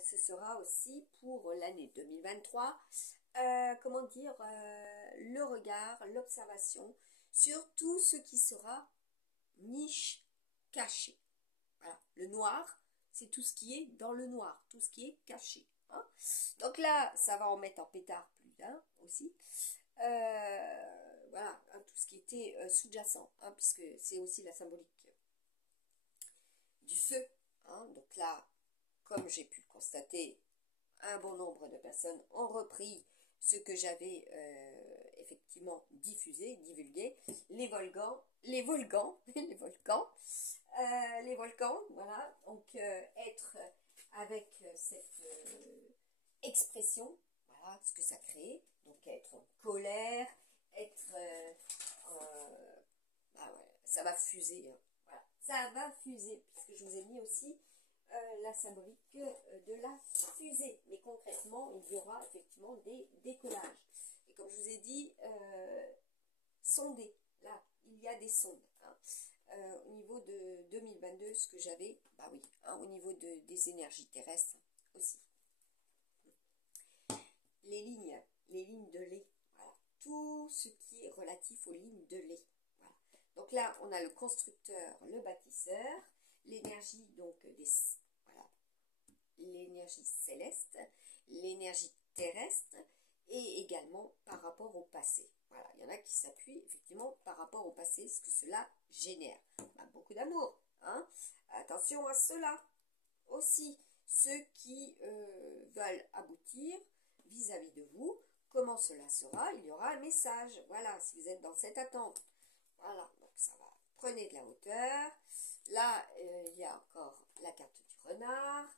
ce sera aussi pour l'année 2023. Comment dire, le regard, l'observation sur tout ce qui sera niche cachée. Voilà, le noir, c'est tout ce qui est dans le noir, tout ce qui est caché. Hein. Donc là, ça va en mettre en pétard plus d'un aussi. Voilà, hein, tout ce qui était sous-jacent, hein, puisque c'est aussi la symbolique du feu. Hein. Donc là, comme j'ai pu le constater, un bon nombre de personnes ont repris ce que j'avais effectivement diffusé, divulgué, les volcans, les volcans, voilà, donc être avec cette expression, voilà, ce que ça crée, donc être en colère, être, bah ouais, ça va fuser, hein, voilà, ça va fuser, puisque je vous ai mis aussi la symbolique de la fusée. Mais concrètement, il y aura effectivement des décollages. Et comme je vous ai dit, sonder. Là, il y a des sondes. Hein. Au niveau de 2022, ce que j'avais, bah oui, hein, au niveau des énergies terrestres aussi. Les lignes de lait. Voilà. Tout ce qui est relatif aux lignes de lait. Voilà. Donc là, on a le constructeur, le bâtisseur, l'énergie donc l'énergie céleste, l'énergie terrestre et également par rapport au passé. Voilà, il y en a qui s'appuient effectivement par rapport au passé, ce que cela génère. Bah, beaucoup d'amour, hein. Attention à cela aussi. Ceux qui veulent aboutir vis-à-vis de vous, comment cela sera? Il y aura un message. Voilà, si vous êtes dans cette attente. Voilà, donc ça va. Prenez de la hauteur. Là, il y a encore la carte du renard.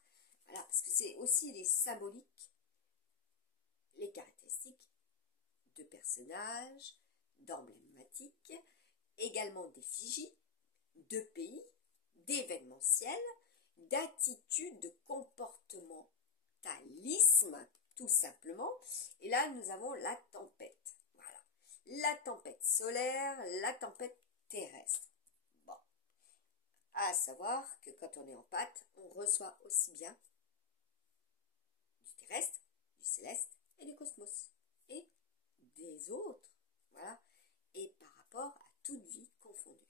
Voilà, parce que c'est aussi les symboliques, les caractéristiques de personnages, d'emblématiques, également d'effigies, de pays, d'événementiel, d'attitude, de comportementalisme, tout simplement. Et là, nous avons la tempête. Voilà. La tempête solaire, la tempête terrestre. Bon. À savoir que quand on est en pâte, on reçoit aussi bien du terrestre, du céleste et du cosmos. Et des autres. Voilà. Et par rapport à toute vie confondue.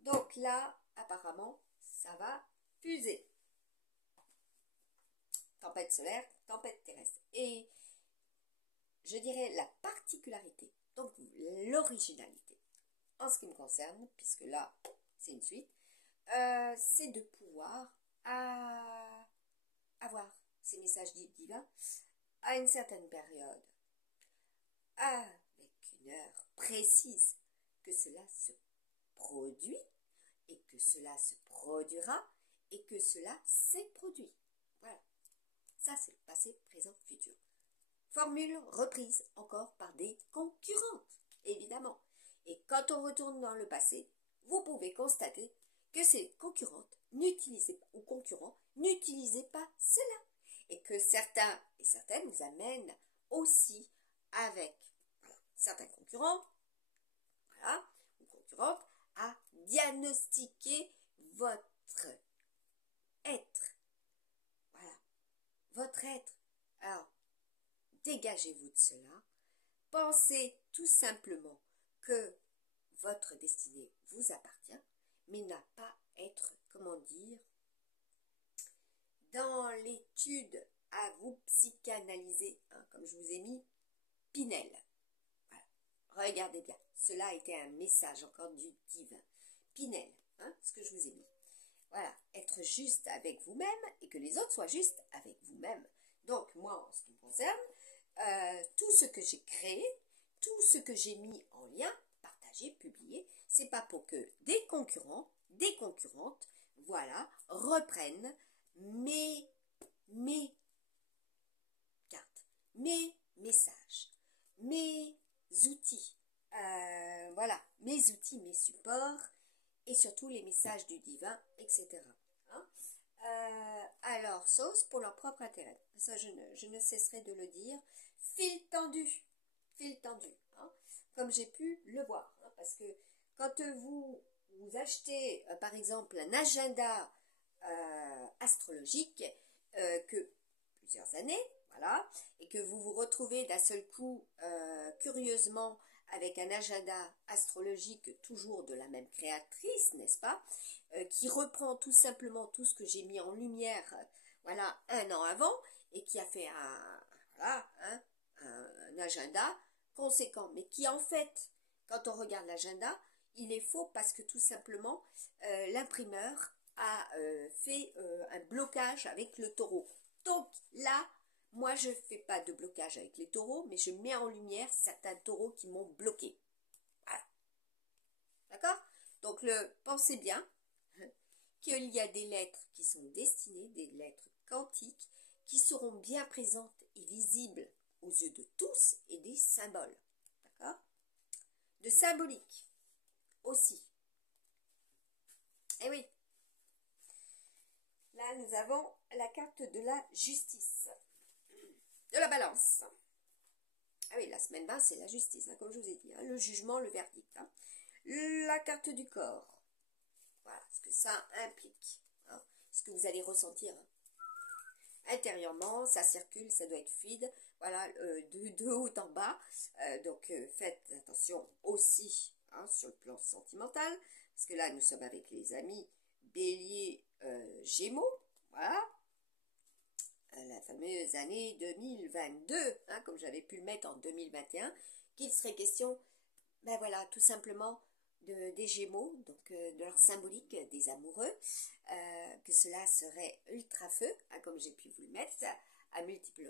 Donc là, apparemment, ça va fuser. Tempête solaire, tempête terrestre. Et je dirais la particularité, donc l'originalité, en ce qui me concerne, puisque là, c'est une suite, c'est de pouvoir avoir ces messages divins à une certaine période, avec une heure précise, que cela se produit, et que cela se produira, et que cela s'est produit. Voilà. Ça, c'est le passé, présent, futur. Formule reprise encore par des concurrentes, évidemment. Et quand on retourne dans le passé, vous pouvez constater que ces concurrentes n'utilisaient pas, ou concurrents n'utilisaient pas cela. Et que certains et certaines vous amènent aussi avec certains concurrents, voilà, ou concurrentes, à diagnostiquer votre être. Voilà, votre être. Alors, dégagez-vous de cela. Pensez tout simplement que votre destinée vous appartient, mais n'a pas à être, comment dire, dans l'étude à vous psychanalyser, hein, comme je vous ai mis, Pinel. Voilà. Regardez bien, cela a été un message encore du divin. Pinel, hein, ce que je vous ai mis. Voilà, être juste avec vous-même et que les autres soient justes avec vous-même. Donc, moi, en ce qui me concerne, tout ce que j'ai créé, tout ce que j'ai mis en lien, partagé, publié, c'est pas pour que des concurrents, des concurrentes, voilà, reprennent mes cartes, mes messages, mes outils, voilà, mes outils, mes supports, et surtout les messages du divin, etc. Hein. Alors, sauce pour leur propre intérêt. Ça, je ne cesserai de le dire. Fil tendu, hein, comme j'ai pu le voir. Hein, parce que quand vous achetez, par exemple, un agenda astrologique, que plusieurs années, voilà, et que vous vous retrouvez d'un seul coup, curieusement, avec un agenda astrologique toujours de la même créatrice, n'est-ce pas, qui reprend tout simplement tout ce que j'ai mis en lumière, voilà, un an avant, et qui a fait un agenda conséquent, mais qui en fait, quand on regarde l'agenda, il est faux parce que tout simplement, l'imprimeur a fait un blocage avec le taureau. Donc là, moi, je ne fais pas de blocage avec les taureaux, mais je mets en lumière certains taureaux qui m'ont bloqué. Voilà. D'accord? Donc, pensez bien qu'il y a des lettres qui sont destinées, des lettres quantiques, qui seront bien présentes et visibles aux yeux de tous, et des symboles. D'accord? De symbolique aussi. Eh oui. Là, nous avons la carte de la justice. De la balance. Ah oui, la semaine 20, c'est la justice, hein, comme je vous ai dit. Hein, le jugement, le verdict. Hein. La carte du corps. Voilà ce que ça implique. Hein, ce que vous allez ressentir. Hein. Intérieurement, ça circule, ça doit être fluide. Voilà, de haut en bas. Donc, faites attention aussi hein, sur le plan sentimental. Parce que là, nous sommes avec les amis Bélier, Gémeaux. Voilà. La fameuse année 2022, hein, comme j'avais pu le mettre en 2021, qu'il serait question, ben voilà, tout simplement des Gémeaux, donc de leur symbolique des amoureux, que cela serait ultra feu, hein, comme j'ai pu vous le mettre à multiples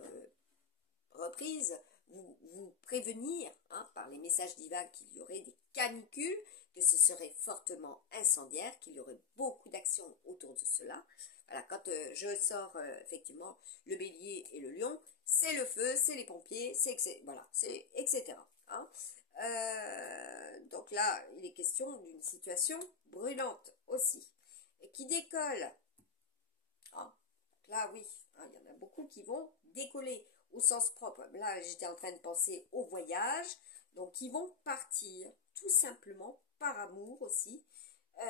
reprises, vous prévenir hein, par les messages divins qu'il y aurait des canicules, que ce serait fortement incendiaire, qu'il y aurait beaucoup d'actions autour de cela. Voilà, quand je sors effectivement le bélier et le lion, c'est le feu, c'est les pompiers, voilà, c'est etc. Hein. Donc là, il est question d'une situation brûlante aussi, et qui décolle. Hein. Là, oui, hein, il y en a beaucoup qui vont décoller au sens propre. Là, j'étais en train de penser au voyage, donc ils vont partir tout simplement par amour aussi.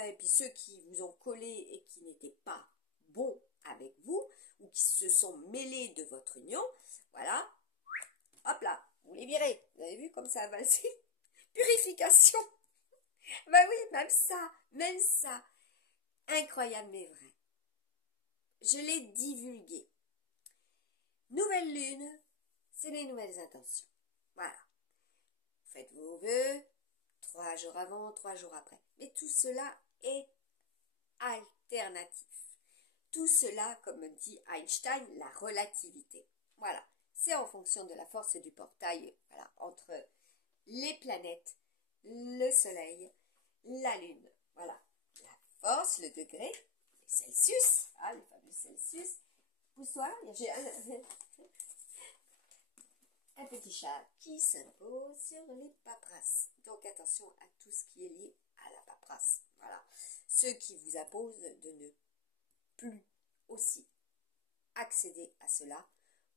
Et puis ceux qui vous ont collé et qui n'étaient pas bons avec vous, ou qui se sont mêlés de votre union, voilà, hop là, vous les virez. Vous avez vu comme ça a valsé? Purification. Ben oui, même ça. Incroyable mais vrai. Je l'ai divulgué. Nouvelle lune, c'est les nouvelles intentions. Voilà. Faites vos vœux, 3 jours avant, 3 jours après. Mais tout cela est alternatif. Tout cela, comme dit Einstein, la relativité. Voilà. C'est en fonction de la force du portail, voilà, entre les planètes, le soleil, la lune. Voilà. La force, le degré, les Celsius, ah, le fameux Celsius. Pousse-toi, j'ai un petit chat qui s'impose sur les paperasses. Donc attention à tout ce qui est lié à la paperasse. Voilà. Ceux qui vous imposent de ne plus aussi accéder à cela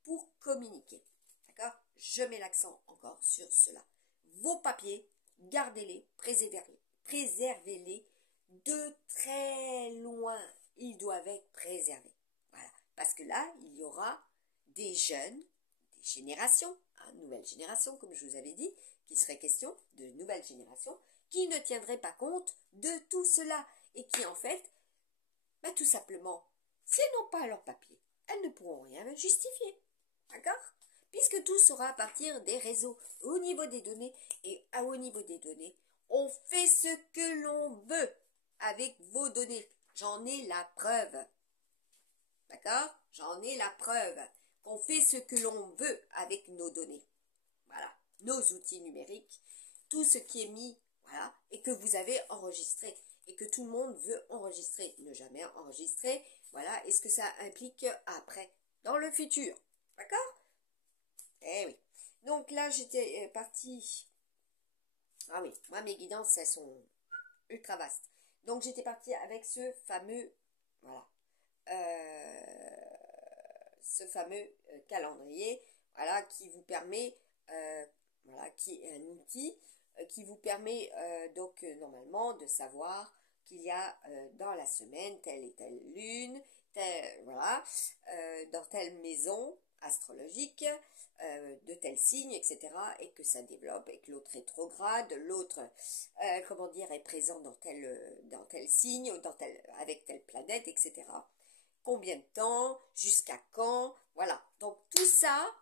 pour communiquer. D'accord? Je mets l'accent encore sur cela. Vos papiers, gardez-les, préservez-les de très loin. Ils doivent être préservés. Voilà. Parce que là, il y aura des jeunes, des générations, nouvelle génération, comme je vous avais dit, qui serait question de nouvelle génération, qui ne tiendrait pas compte de tout cela et qui, en fait, bah, tout simplement, si elles n'ont pas leur papier, elles ne pourront rien justifier. D'accord? Puisque tout sera à partir des réseaux, au niveau des données, et au niveau des données, on fait ce que l'on veut avec vos données. J'en ai la preuve. D'accord? J'en ai la preuve qu'on fait ce que l'on veut avec nos données. Voilà, nos outils numériques, tout ce qui est mis, voilà, et que vous avez enregistré, et que tout le monde veut enregistrer, ne jamais enregistrer, voilà, et ce que ça implique après, dans le futur. D'accord? Eh oui. Donc là, j'étais partie. Ah oui, moi, mes guidances, elles sont ultra vastes. Donc, j'étais partie avec ce fameux, voilà, ce fameux calendrier, voilà, qui vous permet, voilà, qui est un outil qui vous permet donc normalement de savoir qu'il y a dans la semaine telle et telle lune, voilà, dans telle maison astrologique, de tel signe, etc. Et que ça développe, et que l'autre rétrograde, l'autre, comment dire, est présent dans tel signe, avec telle planète, etc. Combien de temps, jusqu'à quand, voilà. Donc tout ça,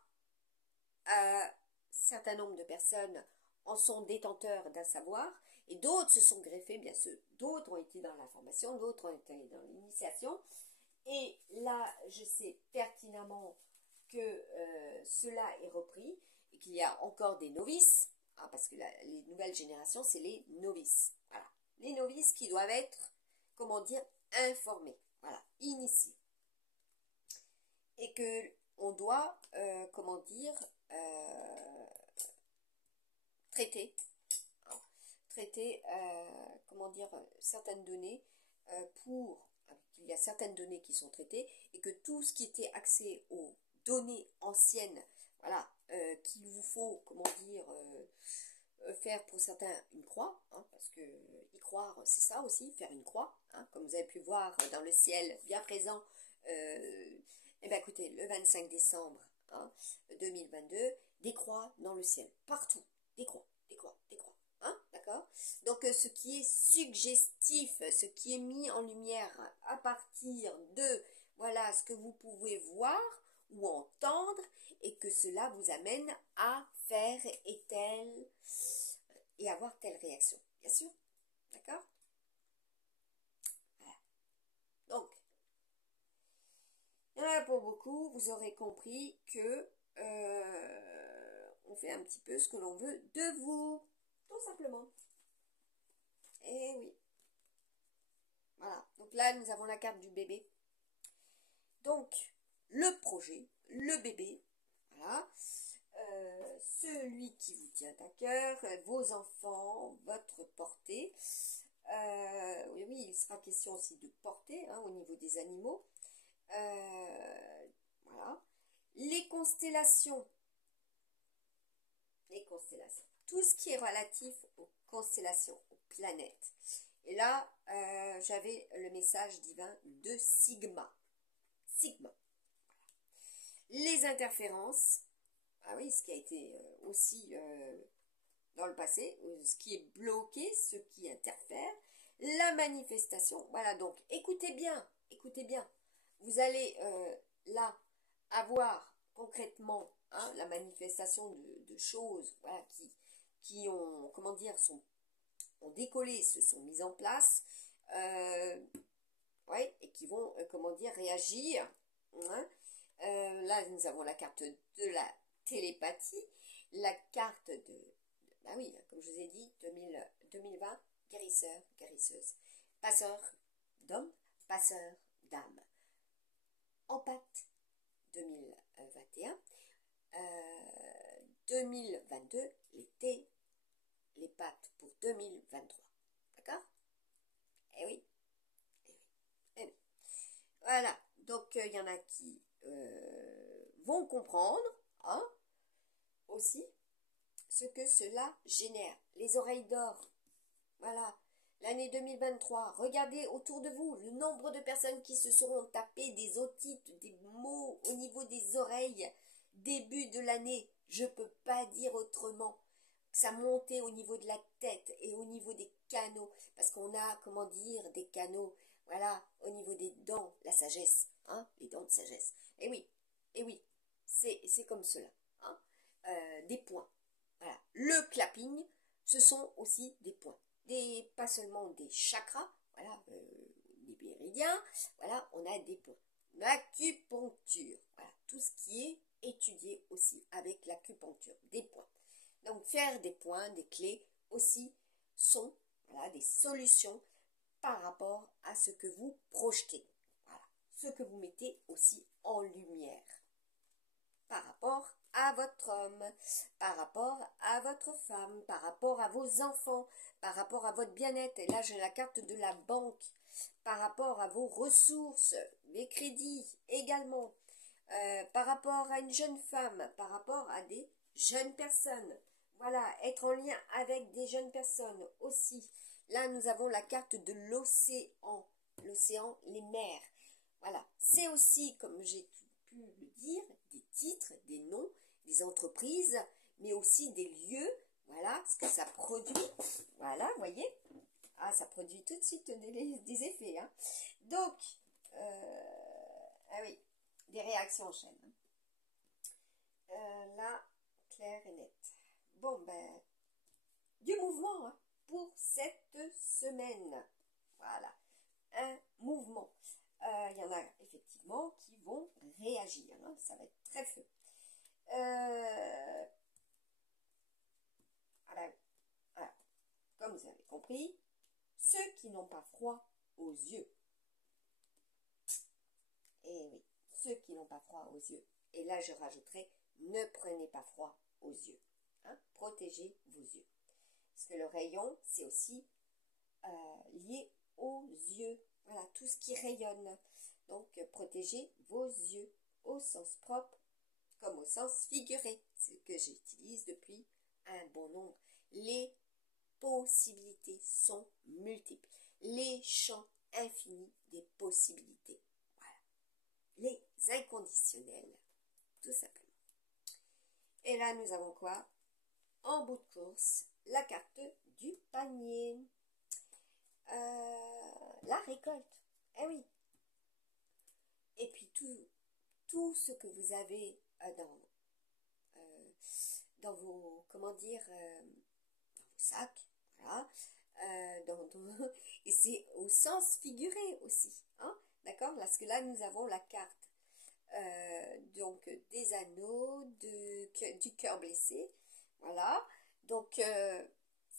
certain nombre de personnes en sont détenteurs d'un savoir, et d'autres se sont greffés, bien sûr, d'autres ont été dans la formation, d'autres ont été dans l'initiation, et là, je sais pertinemment que cela est repris, et qu'il y a encore des novices, hein, parce que les nouvelles générations, c'est les novices, voilà, les novices qui doivent être, comment dire, informés, voilà, initiés, et que on doit, comment dire, traiter, hein, comment dire, certaines données il y a certaines données qui sont traitées, et que tout ce qui était accès aux données anciennes, voilà, qu'il vous faut, comment dire, faire pour certains une croix, hein, parce que y croire, c'est ça aussi, faire une croix, hein, comme vous avez pu voir dans le ciel bien présent, eh bien écoutez, le 25 décembre hein, 2022, des croix dans le ciel, partout, des croix, des croix, des croix. Hein, d'accord? Donc ce qui est suggestif, ce qui est mis en lumière à partir de voilà ce que vous pouvez voir ou entendre et que cela vous amène à faire et avoir telle réaction. Bien sûr, d'accord? Voilà. Donc, il y en a pour beaucoup, vous aurez compris que on fait un petit peu ce que l'on veut de vous, tout simplement. Et oui. Voilà. Donc là, nous avons la carte du bébé. Donc, le projet, le bébé, voilà. Celui qui vous tient à cœur, vos enfants, votre portée. Oui, oui, il sera question aussi de portée au niveau des animaux. Voilà. Les constellations. Les constellations. Tout ce qui est relatif aux constellations, aux planètes. Et là, j'avais le message divin de Sigma. Sigma. Les interférences. Ah oui, ce qui a été aussi dans le passé, ce qui est bloqué, ce qui interfère, la manifestation. Voilà, donc écoutez bien, écoutez bien. Vous allez là avoir concrètement la manifestation de choses voilà, qui ont, comment dire, ont décollé, se sont mises en place, ouais, et qui vont, comment dire, réagir. Hein. Là, nous avons la carte de la télépathie, la carte bah oui, comme je vous ai dit, 2020, guérisseur, guérisseuse, passeur d'hommes, passeur d'âme. Empathie 2021, 2022, l'été, les pattes pour 2023. D'accord? Eh oui. Eh oui. Voilà. Donc, il y en a qui vont comprendre, aussi, ce que cela génère. Les oreilles d'or. Voilà. L'année 2023. Regardez autour de vous le nombre de personnes qui se seront tapées des otites, des maux au niveau des oreilles. Début de l'année. Je ne peux pas dire autrement. Ça montait au niveau de la tête et au niveau des canaux. Parce qu'on a, comment dire, des canaux. Voilà, au niveau des dents, la sagesse. Les dents de sagesse. Et oui, c'est comme cela. Des points. Voilà. Le clapping, ce sont aussi des points. Pas seulement des chakras, voilà, des méridiens, voilà, on a des points. L'acupuncture, voilà, tout ce qui est étudié aussi avec l'acupuncture, des points. Donc faire des points, des clés aussi sont voilà, des solutions par rapport à ce que vous projetez. Voilà, ce que vous mettez aussi en lumière par rapport à votre homme, par rapport à votre femme, par rapport à vos enfants, par rapport à votre bien-être. Et là, j'ai la carte de la banque, par rapport à vos ressources, les crédits également, par rapport à une jeune femme, par rapport à des jeunes personnes. Voilà, être en lien avec des jeunes personnes aussi. Là, nous avons la carte de l'océan, les mers. Voilà, c'est aussi, comme j'ai pu le dire, des titres, des noms, des entreprises, mais aussi des lieux, voilà, ce que ça produit, voilà, vous voyez, ça produit tout de suite des effets, donc, oui, des réactions en chaîne, là, clair et net, bon, ben, du mouvement, pour cette semaine, voilà, un mouvement, il y en a effectivement qui vont réagir, ça va être très feu. Voilà. Comme vous avez compris, ceux qui n'ont pas froid aux yeux. Et oui, ceux qui n'ont pas froid aux yeux. Et là, je rajouterai, ne prenez pas froid aux yeux. Protégez vos yeux. Parce que le rayon, c'est aussi lié aux yeux. Voilà, tout ce qui rayonne. Donc, protégez vos yeux au sens propre comme au sens figuré. C'est ce que j'utilise depuis un bon nombre. Les possibilités sont multiples. Les champs infinis des possibilités. Voilà. Les inconditionnels, tout simplement. Et là, nous avons quoi? En bout de course, la carte du panier. La récolte. Eh oui. Et puis tout tout ce que vous avez dans vos, comment dire, dans vos sacs, voilà, et c'est au sens figuré aussi, hein, d'accord, parce que là, nous avons la carte, donc, des anneaux, du cœur blessé, voilà, donc,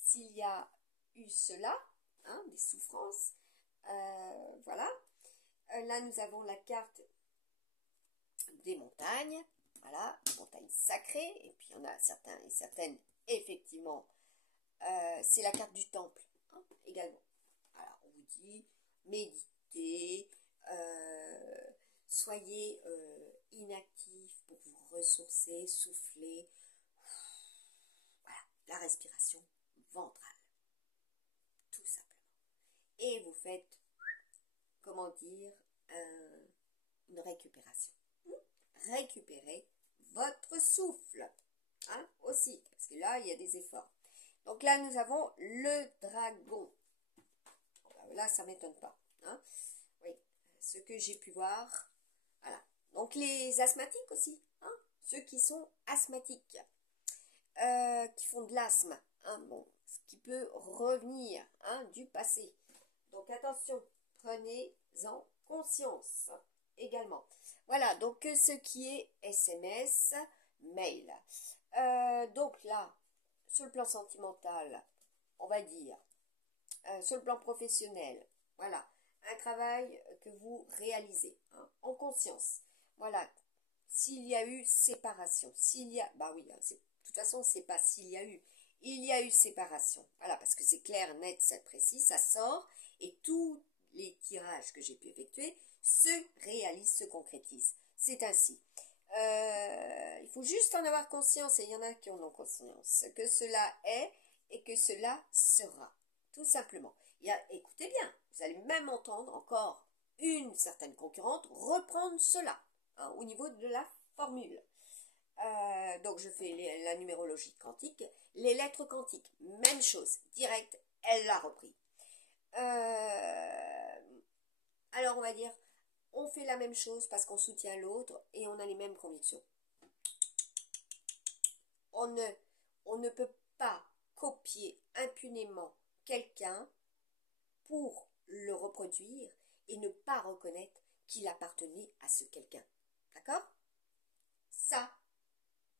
s'il y a eu cela, hein, des souffrances, voilà, là, nous avons la carte des montagnes, voilà, montagnes sacrées, et puis il y en a certains et certaines, effectivement, c'est la carte du temple, hein, également. Alors, on vous dit, méditez, soyez inactif pour vous ressourcer, souffler, voilà, la respiration ventrale, tout simplement. Et vous faites, comment dire, une récupération. Récupérez votre souffle, hein, aussi, parce que là, il y a des efforts. Donc là, nous avons le dragon. Là, ça ne m'étonne pas, hein. Oui, ce que j'ai pu voir, voilà. Donc les asthmatiques aussi, hein, ceux qui sont asthmatiques, qui font de l'asthme, hein, bon, ce qui peut revenir, hein, du passé. Donc attention, prenez-en conscience également. Voilà, donc ce qui est SMS, mail. Donc là, sur le plan sentimental, on va dire, sur le plan professionnel, voilà, un travail que vous réalisez, hein, en conscience. Voilà, s'il y a eu séparation, s'il y a, bah oui, hein, de toute façon, c'est pas s'il y a eu séparation. Voilà, parce que c'est clair, net, c'est précis, ça sort, et tous les tirages que j'ai pu effectuer se réalisent, se concrétisent. C'est ainsi. Il faut juste en avoir conscience, et il y en a qui en ont conscience, que cela est et que cela sera. Tout simplement. Écoutez bien, vous allez même entendre encore une certaine concurrente reprendre cela, hein, au niveau de la formule. Donc je fais la numérologie quantique, les lettres quantiques, même chose, direct, elle l'a repris. Alors on va dire, on fait la même chose parce qu'on soutient l'autre et on a les mêmes convictions. On ne peut pas copier impunément quelqu'un pour le reproduire et ne pas reconnaître qu'il appartenait à ce quelqu'un. D'accord? Ça,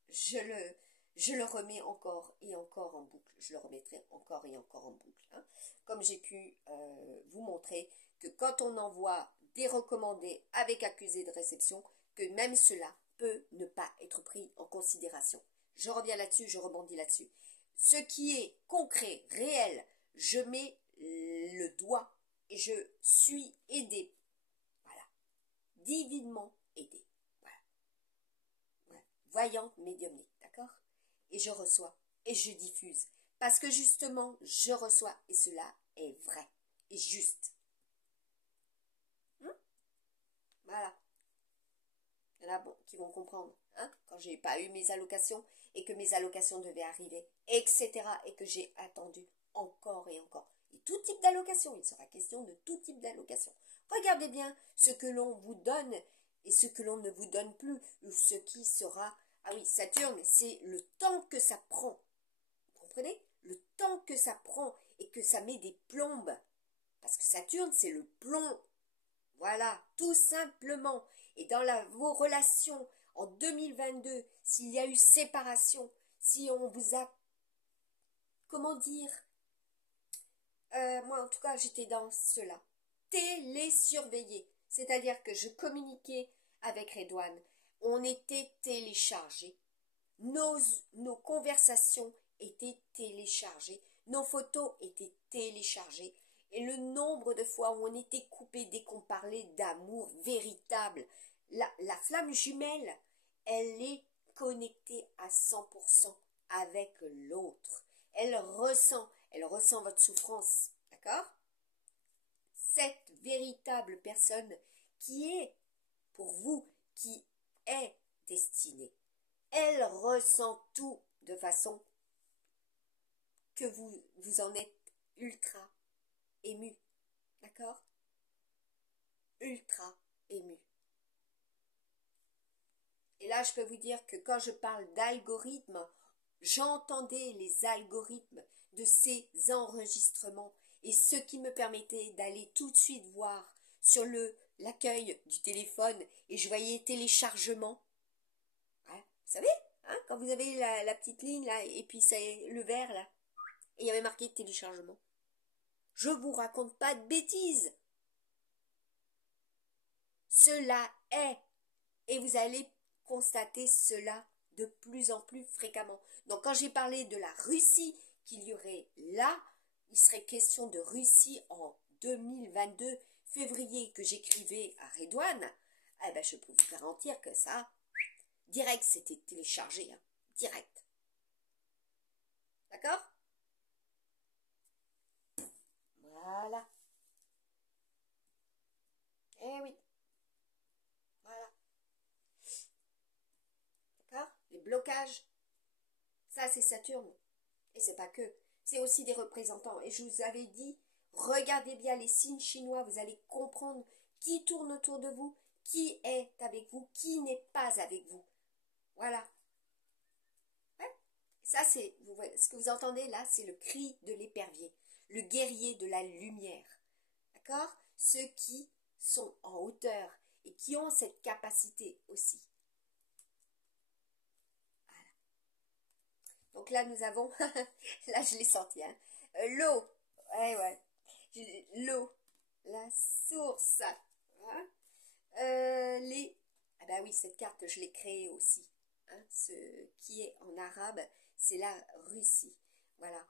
je le remets encore et encore en boucle. Je le remettrai encore et encore en boucle, hein. Comme j'ai pu vous montrer que quand on envoie des recommandés avec accusé de réception, que même cela peut ne pas être pris en considération. Je reviens là-dessus, je rebondis là-dessus. Ce qui est concret, réel, je mets le doigt et je suis aidée. Voilà. Divinement aidée. Voilà. Voilà. Voyante médiumnique, d'accord? Et je reçois et je diffuse. Parce que justement, je reçois et cela est vrai et juste. Voilà. Il y en a bon, qui vont comprendre, hein, quand j'ai pas eu mes allocations et que mes allocations devaient arriver, etc. et que j'ai attendu encore et encore. Et tout type d'allocation, il sera question de tout type d'allocation. Regardez bien ce que l'on vous donne et ce que l'on ne vous donne plus, ou ce qui sera... Ah oui, Saturne, c'est le temps que ça prend. Vous comprenez? Le temps que ça prend et que ça met des plombes. Parce que Saturne, c'est le plomb. Voilà, tout simplement. Et dans vos relations en 2022, s'il y a eu séparation, si on vous a, comment dire, moi en tout cas j'étais dans cela, télésurveillé. C'est-à-dire que je communiquais avec Redouane, on était téléchargés, nos conversations étaient téléchargées, nos photos étaient téléchargées, et le nombre de fois où on était coupé dès qu'on parlait d'amour véritable, la flamme jumelle, elle est connectée à 100% avec l'autre. Elle ressent votre souffrance, d'accord? Cette véritable personne qui est pour vous, qui est destinée, elle ressent tout de façon que vous en êtes ultra ému, d'accord? Ultra ému. Et là, je peux vous dire que quand je parle d'algorithmes, j'entendais les algorithmes de ces enregistrements et ce qui me permettait d'aller tout de suite voir sur l'accueil du téléphone et je voyais téléchargement. Hein, vous savez, hein, quand vous avez la petite ligne là et puis c'est le vert là, et il y avait marqué téléchargement. Je vous raconte pas de bêtises. Cela est, et vous allez constater cela de plus en plus fréquemment. Donc quand j'ai parlé de la Russie qu'il y aurait là, il serait question de Russie en 2022, février, que j'écrivais à Redouane, eh ben je peux vous garantir que ça, direct, c'était téléchargé, hein, direct. D'accord? Voilà. Eh oui. Voilà. D'accord? Les blocages. Ça, c'est Saturne. Et c'est pas que. C'est aussi des représentants. Et je vous avais dit, regardez bien les signes chinois, vous allez comprendre qui tourne autour de vous, qui est avec vous, qui n'est pas avec vous. Voilà. Ouais. Ça, c'est, ce que vous entendez là, c'est le cri de l'épervier, le guerrier de la lumière. D'accord? Ceux qui sont en hauteur et qui ont cette capacité aussi. Voilà. Donc là, nous avons, là, je l'ai senti, hein. L'eau, ouais, ouais, l'eau, la source, hein. Ah bah oui, cette carte, je l'ai créée aussi, hein. Ce qui est en arabe, c'est la Russie, voilà.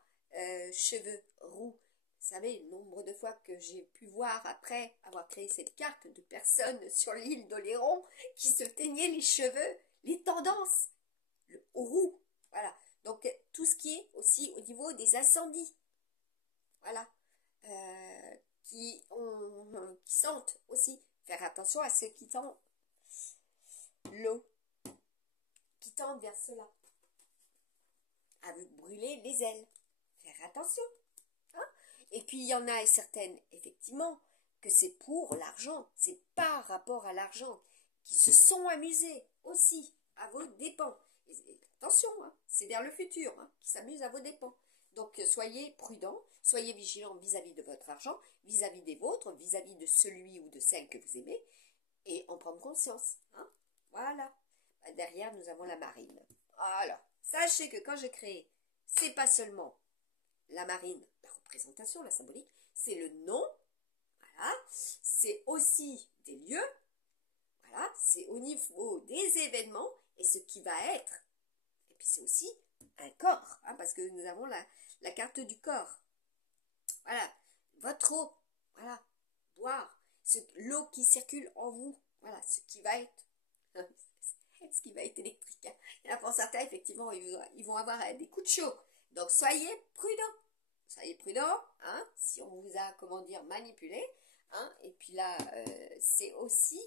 Cheveux roux, vous savez, le nombre de fois que j'ai pu voir après avoir créé cette carte de personnes sur l'île d'Oléron qui se teignaient les cheveux, les tendances, le roux, voilà. Donc tout ce qui est aussi au niveau des incendies, voilà, qui sentent aussi. Faire attention à ceux qui tendent l'eau, qui tendent vers cela, à vous brûler les ailes. Faire attention. Hein. Et puis il y en a certaines, effectivement, que c'est pour l'argent, c'est par rapport à l'argent, qui se sont amusés aussi à vos dépens. Et attention, hein, c'est vers le futur, hein, qui s'amusent à vos dépens. Donc soyez prudents, soyez vigilants vis-à-vis de votre argent, vis-à-vis des vôtres, vis-à-vis de celui ou de celle que vous aimez, et en prendre conscience. Hein. Voilà. Derrière, nous avons la marine. Alors, sachez que quand j'ai créé, c'est pas seulement la marine, la représentation, la symbolique, c'est le nom, voilà, c'est aussi des lieux, voilà, c'est au niveau des événements et ce qui va être. Et puis c'est aussi un corps, hein, parce que nous avons la carte du corps. Voilà, votre eau, voilà, boire, l'eau qui circule en vous, voilà, ce qui va être, ce qui va être électrique. Hein. Il y en a pour certains, effectivement, ils vont avoir des coups de chaud. Donc soyez prudents. Soyez prudents, hein, si on vous a, comment dire, manipulé. Hein, et puis là, c'est aussi...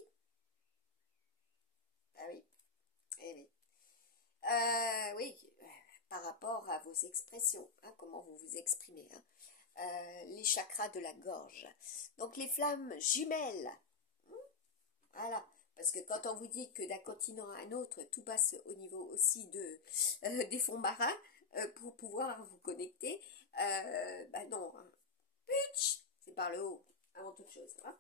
Ah oui, eh oui. Oui, par rapport à vos expressions, hein, comment vous vous exprimez. Hein. Les chakras de la gorge. Donc les flammes jumelles. Voilà. Parce que quand on vous dit que d'un continent à un autre, tout passe au niveau aussi des fonds marins pour pouvoir vous connecter, ben non. Hein. C'est par le haut, avant toute chose. Hein.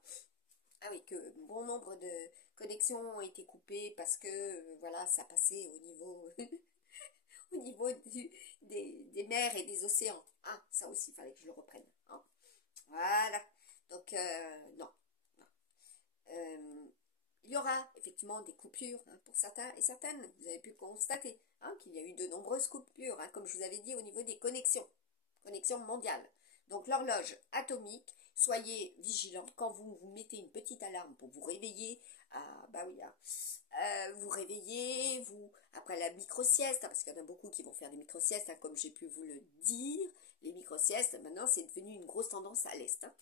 Ah oui, que bon nombre de connexions ont été coupées parce que voilà, ça passait au niveau au niveau des mers et des océans. Ah, ça aussi, il fallait que je le reprenne. Hein. Voilà. Donc, non. Non. Il y aura effectivement des coupures hein, pour certains et certaines. Vous avez pu constater hein, qu'il y a eu de nombreuses coupures, hein, comme je vous avais dit, au niveau des connexions mondiales. Donc, l'horloge atomique, soyez vigilants quand vous mettez une petite alarme pour vous réveiller. Ah, bah oui, hein, vous réveillez, après la micro-sieste, hein, parce qu'il y en a beaucoup qui vont faire des micro-siestes, hein, comme j'ai pu vous le dire. Les micro-siestes, maintenant, c'est devenu une grosse tendance à l'Est. Hein.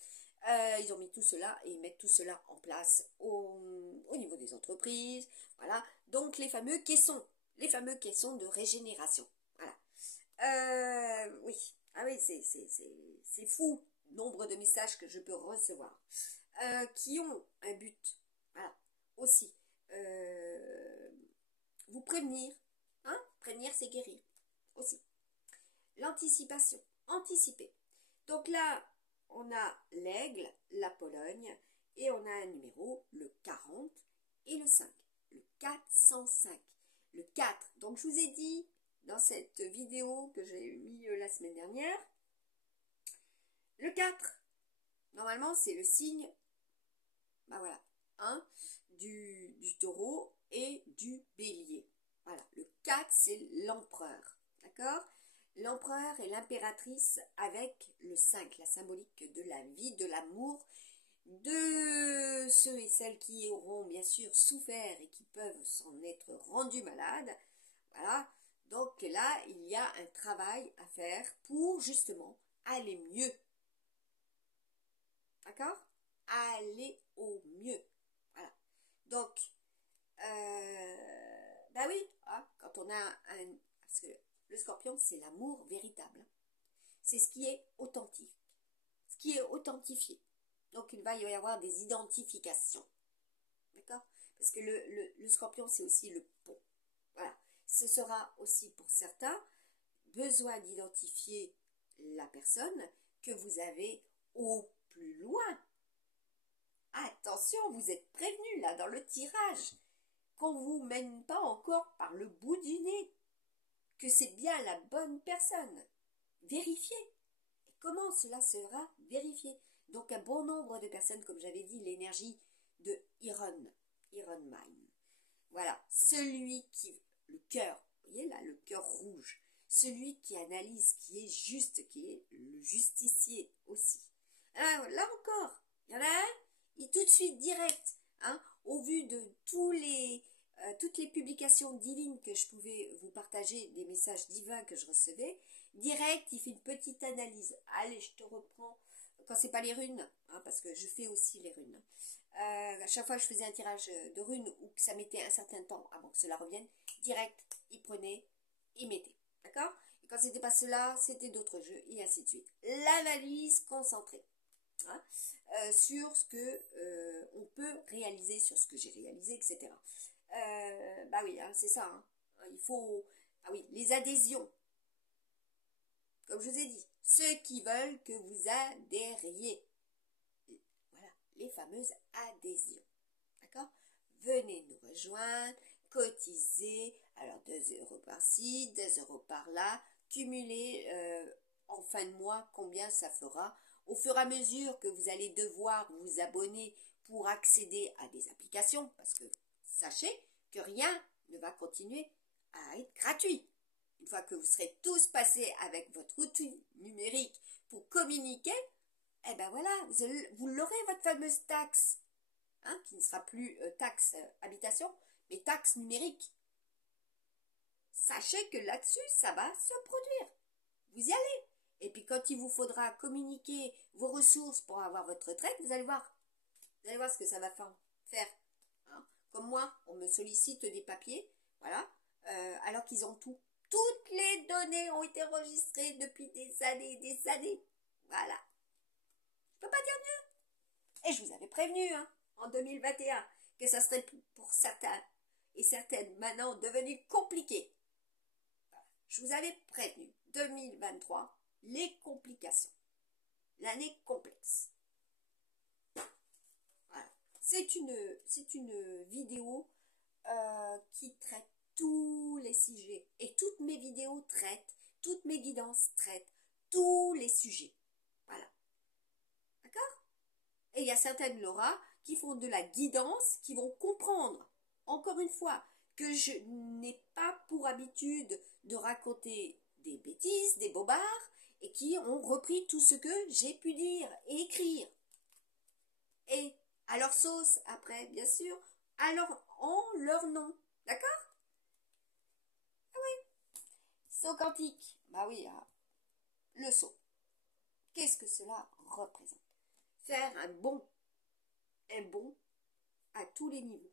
Ils ont mis tout cela et ils mettent tout cela en place au niveau des entreprises. Voilà. Donc, les fameux caissons de régénération. Voilà. Oui. Ah oui, c'est fou, nombre de messages que je peux recevoir. Qui ont un but. Voilà. Aussi. prévenir. Hein? Prévenir, c'est guérir aussi. L'anticipation, anticiper. Donc là, on a l'aigle, la Pologne, et on a un numéro, le 40 et le 5, le 405, le 4. Donc je vous ai dit dans cette vidéo que j'ai mis la semaine dernière, le 4, normalement c'est le signe, bah voilà, hein, du taureau et du bélier. Voilà, le 4 c'est l'empereur, d'accord? L'empereur et l'impératrice avec le 5, la symbolique de la vie, de l'amour, de ceux et celles qui auront bien sûr souffert et qui peuvent s'en être rendus malades. Voilà, donc là, il y a un travail à faire pour justement aller mieux. D'accord? Aller au mieux. Voilà. Donc, bah oui, hein, quand on a un... Parce que le scorpion, c'est l'amour véritable. C'est ce qui est authentique. Ce qui est authentifié. Donc, il va y avoir des identifications. D'accord? Parce que le scorpion, c'est aussi le pont. Voilà. Ce sera aussi pour certains besoin d'identifier la personne que vous avez au plus loin. Attention, vous êtes prévenus là dans le tirage. Qu'on ne vous mène pas encore par le bout du nez. Que c'est bien la bonne personne. Vérifiez. Et comment cela sera vérifié? Donc un bon nombre de personnes, comme j'avais dit, l'énergie de Iron Mind. Voilà, celui qui, le cœur, vous voyez là, le cœur rouge, celui qui analyse, qui est juste, qui est le justicier aussi. Alors, là encore, il y en a un, il est tout de suite direct, hein, au vu de toutes les publications divines que je pouvais vous partager, des messages divins que je recevais, direct, il fait une petite analyse. Allez, je te reprends, quand c'est pas les runes, hein, parce que je fais aussi les runes. À chaque fois que je faisais un tirage de runes ou que ça mettait un certain temps avant que cela revienne, direct, il prenait, il mettait. D'accord? Et quand c'était pas cela, c'était d'autres jeux, et ainsi de suite. L'analyse concentrée. Hein, sur ce que on peut réaliser, sur ce que j'ai réalisé, etc. Bah oui, hein, c'est ça. Hein. Il faut... Ah oui, les adhésions. Comme je vous ai dit, ceux qui veulent que vous adhériez. Voilà, les fameuses adhésions. D'accord? Venez nous rejoindre, cotisez. Alors 2 € par-ci, 2 € par-là. Cumulez en fin de mois combien ça fera. Au fur et à mesure que vous allez devoir vous abonner pour accéder à des applications, parce que sachez que rien ne va continuer à être gratuit. Une fois que vous serez tous passés avec votre outil numérique pour communiquer, eh ben voilà, vous l'aurez votre fameuse taxe, hein, qui ne sera plus taxe habitation, mais taxe numérique. Sachez que là-dessus, ça va se produire. Vous y allez. Et puis quand il vous faudra communiquer vos ressources pour avoir votre retraite, vous allez voir. Vous allez voir ce que ça va faire. Hein. Comme moi, on me sollicite des papiers, voilà, alors qu'ils ont tout. Toutes les données ont été enregistrées depuis des années et des années. Voilà. Je peux pas dire mieux. Et je vous avais prévenu, hein, en 2021, que ça serait pour certains et certaines maintenant devenu compliqué. Voilà. Je vous avais prévenu. 2023, les complications. L'année complexe. Voilà. C'est une vidéo qui traite tous les sujets. Et toutes mes vidéos traitent, toutes mes guidances traitent tous les sujets. Voilà. D'accord? Et il y a certaines Laura qui font de la guidance, qui vont comprendre, encore une fois, que je n'ai pas pour habitude de raconter des bêtises, des bobards, et qui ont repris tout ce que j'ai pu dire et écrire. Et à leur sauce, après, bien sûr, en leur nom. D'accord? Ah oui. Saut quantique. Bah oui, hein. Le saut. Qu'est-ce que cela représente? Faire un bond à tous les niveaux.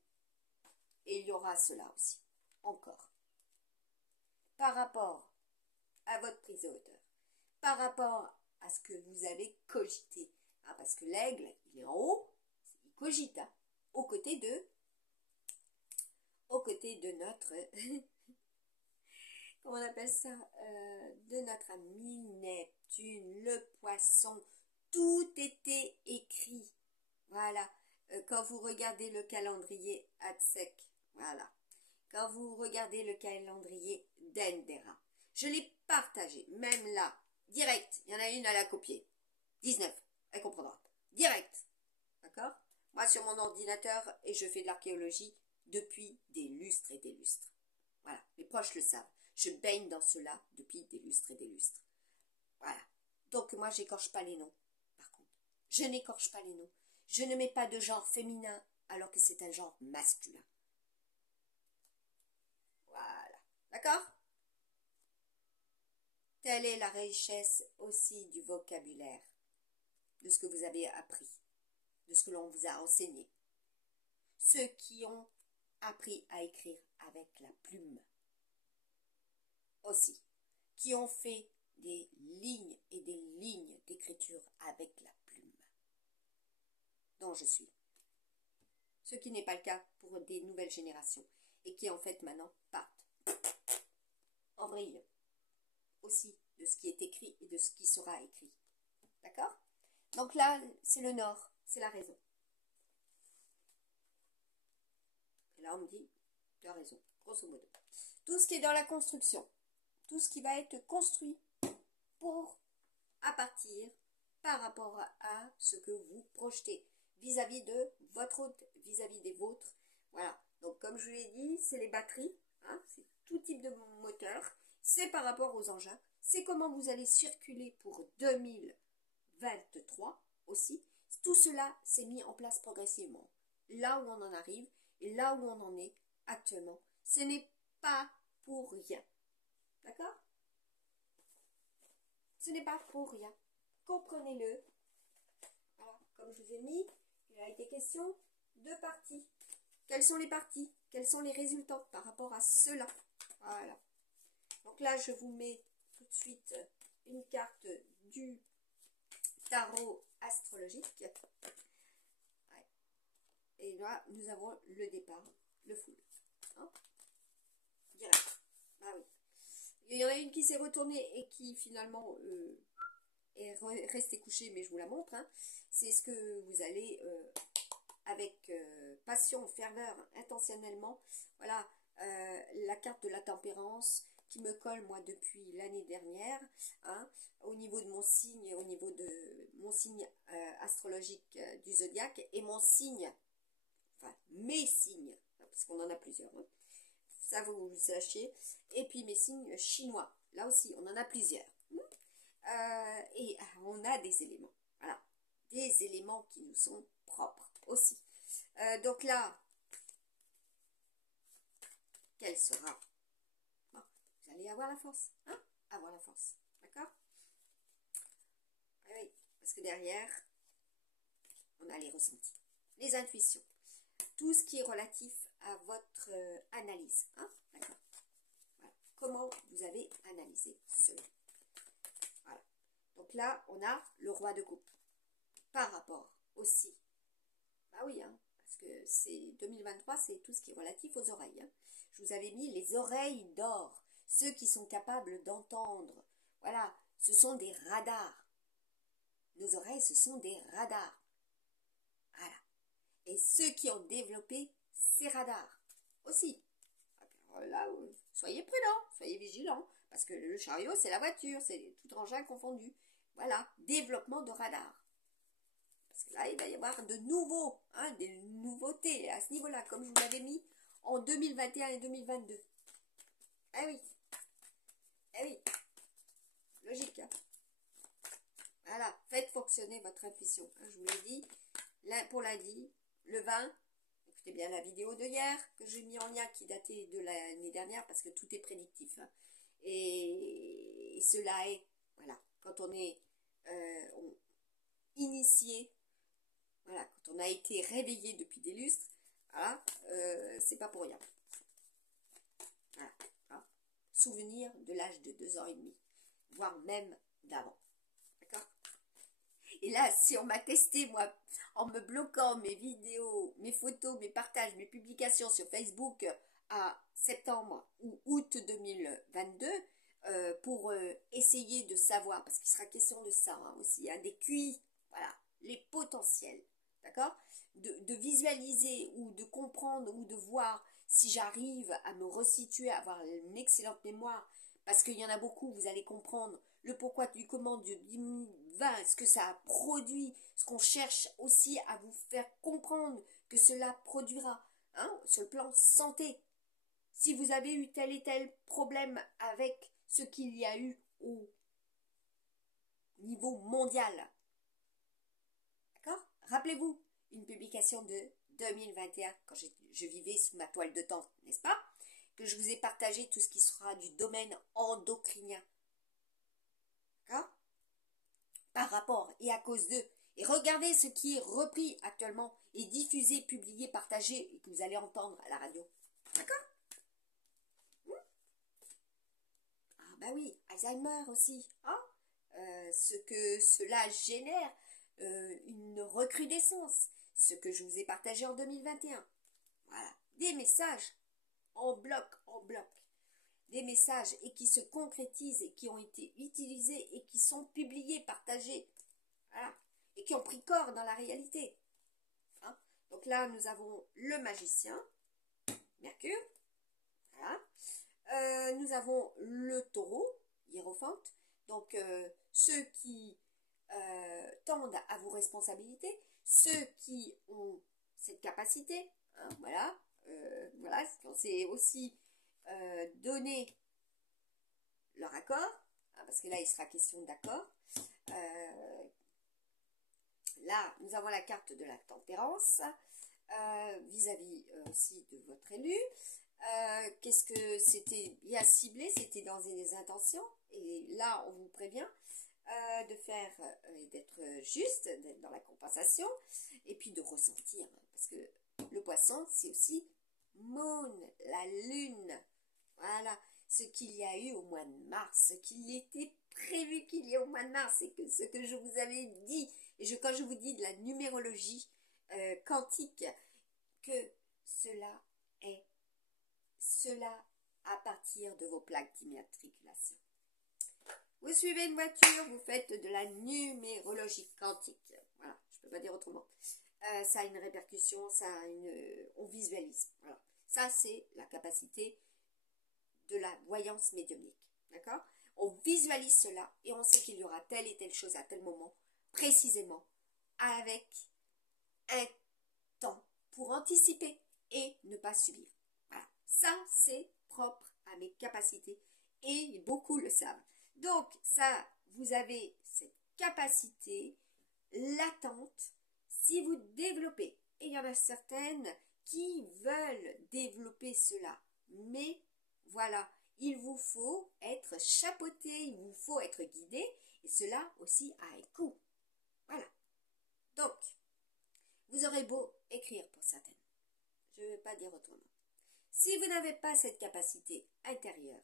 Et il y aura cela aussi, encore. Par rapport à votre prise de hauteur, par rapport à ce que vous avez cogité, hein, parce que l'aigle, il est en haut, il cogite, hein, aux côtés côté de notre, comment on appelle ça, de notre ami Neptune, le poisson. Tout était écrit. Voilà. Quand vous regardez le calendrier Atsek, voilà. Quand vous regardez le calendrier d'Endera, je l'ai partagé, même là, direct. Il y en a une à la copier. 19, elle comprendra. Direct. D'accord? Moi, sur mon ordinateur, et je fais de l'archéologie depuis des lustres et des lustres. Voilà, mes proches le savent. Je baigne dans cela depuis des lustres et des lustres. Voilà. Donc, moi, j'écorche pas les noms, par contre. Je n'écorche pas les noms. Je ne mets pas de genre féminin alors que c'est un genre masculin. Voilà. D'accord? Telle est la richesse aussi du vocabulaire, de ce que vous avez appris, de ce que l'on vous a enseigné. Ceux qui ont appris à écrire avec la plume aussi, qui ont fait des lignes et des lignes d'écriture avec la plume, dont je suis. Ce qui n'est pas le cas pour des nouvelles générations et qui en fait maintenant partent en vrille aussi de ce qui est écrit et de ce qui sera écrit. D'accord? Donc là, c'est le nord, c'est la raison. Et là, on me dit, tu as raison, grosso modo. Tout ce qui est dans la construction, tout ce qui va être construit pour, à partir, par rapport à ce que vous projetez vis-à-vis de votre hôte, vis-à-vis des vôtres. Voilà. Donc, comme je l'ai dit, c'est les batteries, hein, c'est tout type de moteur, c'est par rapport aux engins, c'est comment vous allez circuler pour 2023 aussi. Tout cela s'est mis en place progressivement. Là où on en arrive et là où on en est actuellement, ce n'est pas pour rien. D'accord? Ce n'est pas pour rien. Comprenez-le. Voilà. Comme je vous ai mis, il a été question de parties. Quelles sont les parties? Quels sont les résultats par rapport à cela? Voilà. Donc là, je vous mets tout de suite une carte du tarot astrologique. Ouais. Et là, nous avons le départ, le full. Hein? Direct. Ah oui. Il y en a une qui s'est retournée et qui finalement est restée couchée, mais je vous la montre. Hein. C'est ce que vous allez, avec passion, ferveur, intentionnellement. Voilà, la carte de la tempérance qui me colle, moi, depuis l'année dernière. Hein, au niveau de mon signe, au niveau de mon signe astrologique du zodiaque et mon signe, enfin, mes signes, parce qu'on en a plusieurs. Hein. Ça, vous le sachiez. Et puis mes signes chinois. Là aussi, on en a plusieurs. Et on a des éléments. Voilà. Des éléments qui nous sont propres aussi. Donc là, quelle sera? Bon, vous allez avoir la force. Hein? Avoir la force. D'accord? Oui, parce que derrière, on a les ressentis. Les intuitions. Tout ce qui est relatif à votre analyse. Hein? D'accord. Voilà. Comment vous avez analysé cela. Voilà. Donc là, on a le roi de coupe. Par rapport aussi. Bah oui, hein, parce que c'est 2023, c'est tout ce qui est relatif aux oreilles. Hein. Je vous avais mis les oreilles d'or. Ceux qui sont capables d'entendre. Voilà, ce sont des radars. Nos oreilles, ce sont des radars. Voilà. Et ceux qui ont développé ces radars aussi. Alors là, soyez prudents, soyez vigilants, parce que le chariot, c'est la voiture, c'est tout engin confondu. Voilà, développement de radars. Parce que là, il va y avoir de nouveaux, hein, des nouveautés à ce niveau-là, comme je vous l'avais mis en 2021 et 2022. Eh oui, eh oui, logique. Hein. Voilà, faites fonctionner votre intuition. Hein, je vous l'ai dit, là, pour lundi, le 20, écoutez bien la vidéo de hier que j'ai mis en lien qui datait de l'année dernière parce que tout est prédictif. Hein. Et cela est, voilà, quand on est initié, voilà, quand on a été réveillé depuis des lustres, voilà, c'est pas pour rien. Voilà, hein. Souvenir de l'âge de 2 ans et demi, voire même d'avant. D'accord? Et là, si on m'a testé, moi, en me bloquant mes vidéos, mes photos, mes partages, mes publications sur Facebook, à septembre ou août 2022 pour essayer de savoir, parce qu'il sera question de ça hein, aussi, hein, des QI, voilà, les potentiels, d'accord, de visualiser ou de comprendre ou de voir si j'arrive à me resituer, à avoir une excellente mémoire, parce qu'il y en a beaucoup, vous allez comprendre le pourquoi du comment du divin, ce que ça a produit, ce qu'on cherche aussi à vous faire comprendre que cela produira, hein, sur le plan santé. Si vous avez eu tel et tel problème avec ce qu'il y a eu au niveau mondial, d'accord? Rappelez-vous, une publication de 2021, quand je vivais sous ma toile de tente, n'est-ce pas? Que je vous ai partagé tout ce qui sera du domaine endocrinien. D'accord? Par rapport et à cause d'eux. Et regardez ce qui est repris actuellement et diffusé, publié, partagé et que vous allez entendre à la radio. D'accord? Ah bah oui, Alzheimer aussi. Hein? Ce que cela génère, une recrudescence. Ce que je vous ai partagé en 2021. Voilà. Des messages en bloc, en bloc. Des messages et qui se concrétisent et qui ont été utilisés et qui sont publiés, partagés. Voilà. Et qui ont pris corps dans la réalité. Hein? Donc là, nous avons le magicien, Mercure. Voilà. Nous avons le taureau, hiérophante. Donc, ceux qui tendent à vos responsabilités, ceux qui ont cette capacité, hein, voilà, voilà, on s'est aussi donné leur accord, hein, parce que là, il sera question d'accord. Là, nous avons la carte de la tempérance, vis-à-vis aussi de votre élu. Qu'est-ce que c'était bien ciblé, c'était dans des intentions, et là, on vous prévient de faire et d'être juste, d'être dans la compensation, et puis de ressentir, hein, parce que le poisson, c'est aussi Moon, la lune, voilà, ce qu'il y a eu au mois de mars, ce qu'il était prévu qu'il y ait au mois de mars, et que ce que je vous avais dit, et quand je vous dis de la numérologie quantique, que cela à partir de vos plaques d'immatriculation. Vous suivez une voiture, vous faites de la numérologie quantique. Voilà, je ne peux pas dire autrement. Ça a une répercussion, on visualise. Voilà. Ça, c'est la capacité de la voyance médiumnique. D'accord? On visualise cela et on sait qu'il y aura telle et telle chose à tel moment, précisément, avec un temps pour anticiper et ne pas subir. Voilà. Ça, c'est propre à mes capacités et beaucoup le savent. Donc, ça, vous avez cette capacité latente si vous développez. Et il y en a certaines qui veulent développer cela. Mais voilà, il vous faut être chapeauté, il vous faut être guidé. Et cela aussi a un coût. Voilà. Donc, vous aurez beau écrire pour certaines. Je ne vais pas dire autrement. Si vous n'avez pas cette capacité intérieure,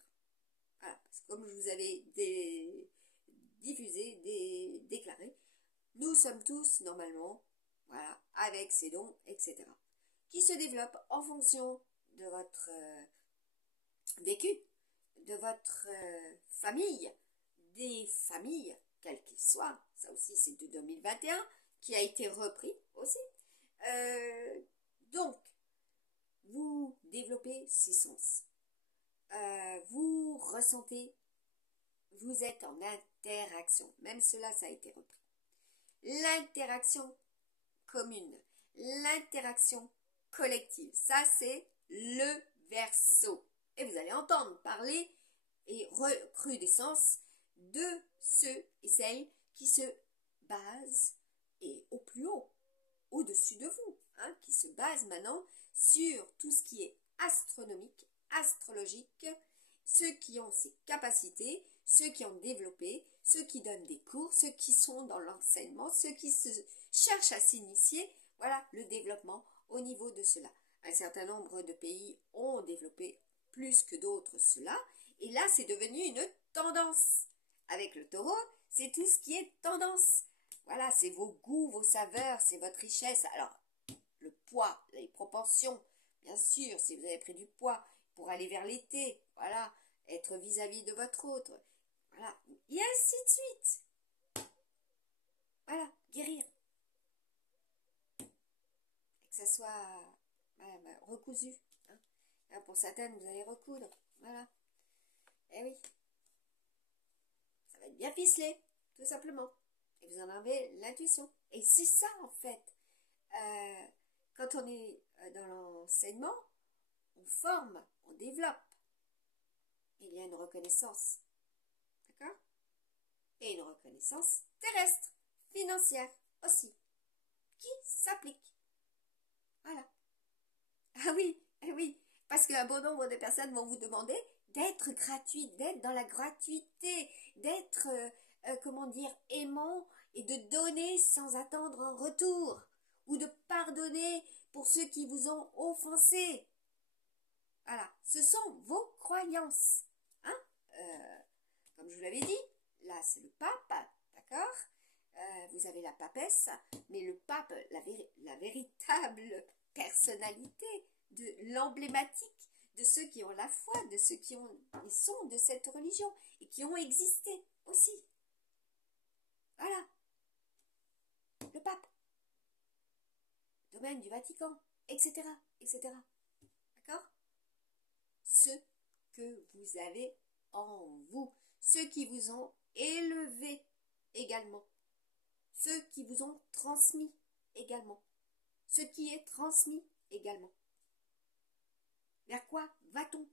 voilà, parce que comme je vous avais diffusé, déclaré, nous sommes tous normalement, voilà, avec ces dons, etc., qui se développent en fonction de votre vécu, de votre famille, des familles, quelles qu'elles soient. Ça aussi, c'est de 2021, qui a été repris aussi. Donc, vous développez ces sens. Vous ressentez, vous êtes en interaction. Même cela, ça a été repris. L'interaction commune, l'interaction collective, ça c'est le Verseau. Et vous allez entendre parler et recrudescence de ceux et celles qui se basent, et au plus haut, au-dessus de vous, hein, qui se basent maintenant sur tout ce qui est astronomique, astrologique, ceux qui ont ces capacités, ceux qui ont développé, ceux qui donnent des cours, ceux qui sont dans l'enseignement, ceux qui cherchent à s'initier, voilà le développement au niveau de cela. Un certain nombre de pays ont développé plus que d'autres cela, et là c'est devenu une tendance. Avec le taureau, c'est tout ce qui est tendance. Voilà, c'est vos goûts, vos saveurs, c'est votre richesse. Alors, le poids, les proportions, bien sûr, si vous avez pris du poids, pour aller vers l'été, voilà, être vis-à-vis de votre autre, voilà, et ainsi de suite. Voilà, guérir. Et que ça soit recousu. Hein. Hein, pour certaines, vous allez recoudre, voilà. Eh oui, ça va être bien ficelé, tout simplement. Et vous en avez l'intuition. Et c'est ça, en fait. Quand on est dans l'enseignement, on forme, on développe. Il y a une reconnaissance. D'accord? Et une reconnaissance terrestre, financière aussi, qui s'applique. Voilà. Ah oui, eh oui. Parce qu'un bon nombre de personnes vont vous demander d'être gratuit, d'être dans la gratuité, d'être, comment dire, aimant et de donner sans attendre un retour, ou de pardonner pour ceux qui vous ont offensé. Voilà, ce sont vos croyances. Hein comme je vous l'avais dit, là c'est le pape, d'accord vous avez la papesse, mais le pape, la véritable personnalité, de l'emblématique de ceux qui ont la foi, de ceux qui sont de cette religion et qui ont existé aussi. Voilà. Le pape. Domaine du Vatican, etc., etc. D'accord? Ce que vous avez en vous. Ceux qui vous ont élevé également. Ceux qui vous ont transmis également. Ce qui est transmis également. Vers quoi va-t-on?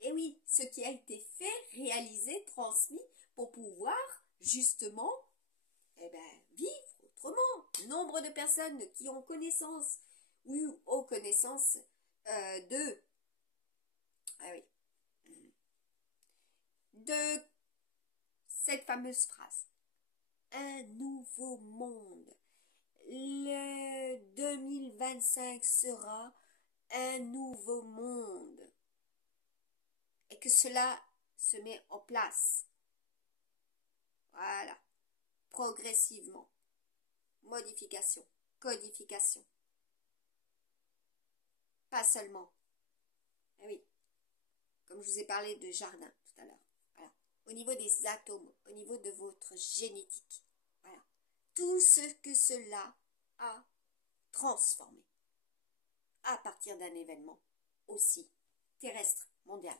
Eh oui, ce qui a été fait, réalisé, transmis pour pouvoir justement vivre autrement. Nombre de personnes qui ont connaissance ou ont connaissance de cette fameuse phrase. Un nouveau monde. Le 2025 sera un nouveau monde. Et que cela se met en place. Voilà. Progressivement. Modification. Codification. Pas seulement. Eh oui. Comme je vous ai parlé de jardin tout à l'heure. Voilà. Au niveau des atomes, au niveau de votre génétique. Voilà. Tout ce que cela a transformé. À partir d'un événement aussi terrestre, mondial.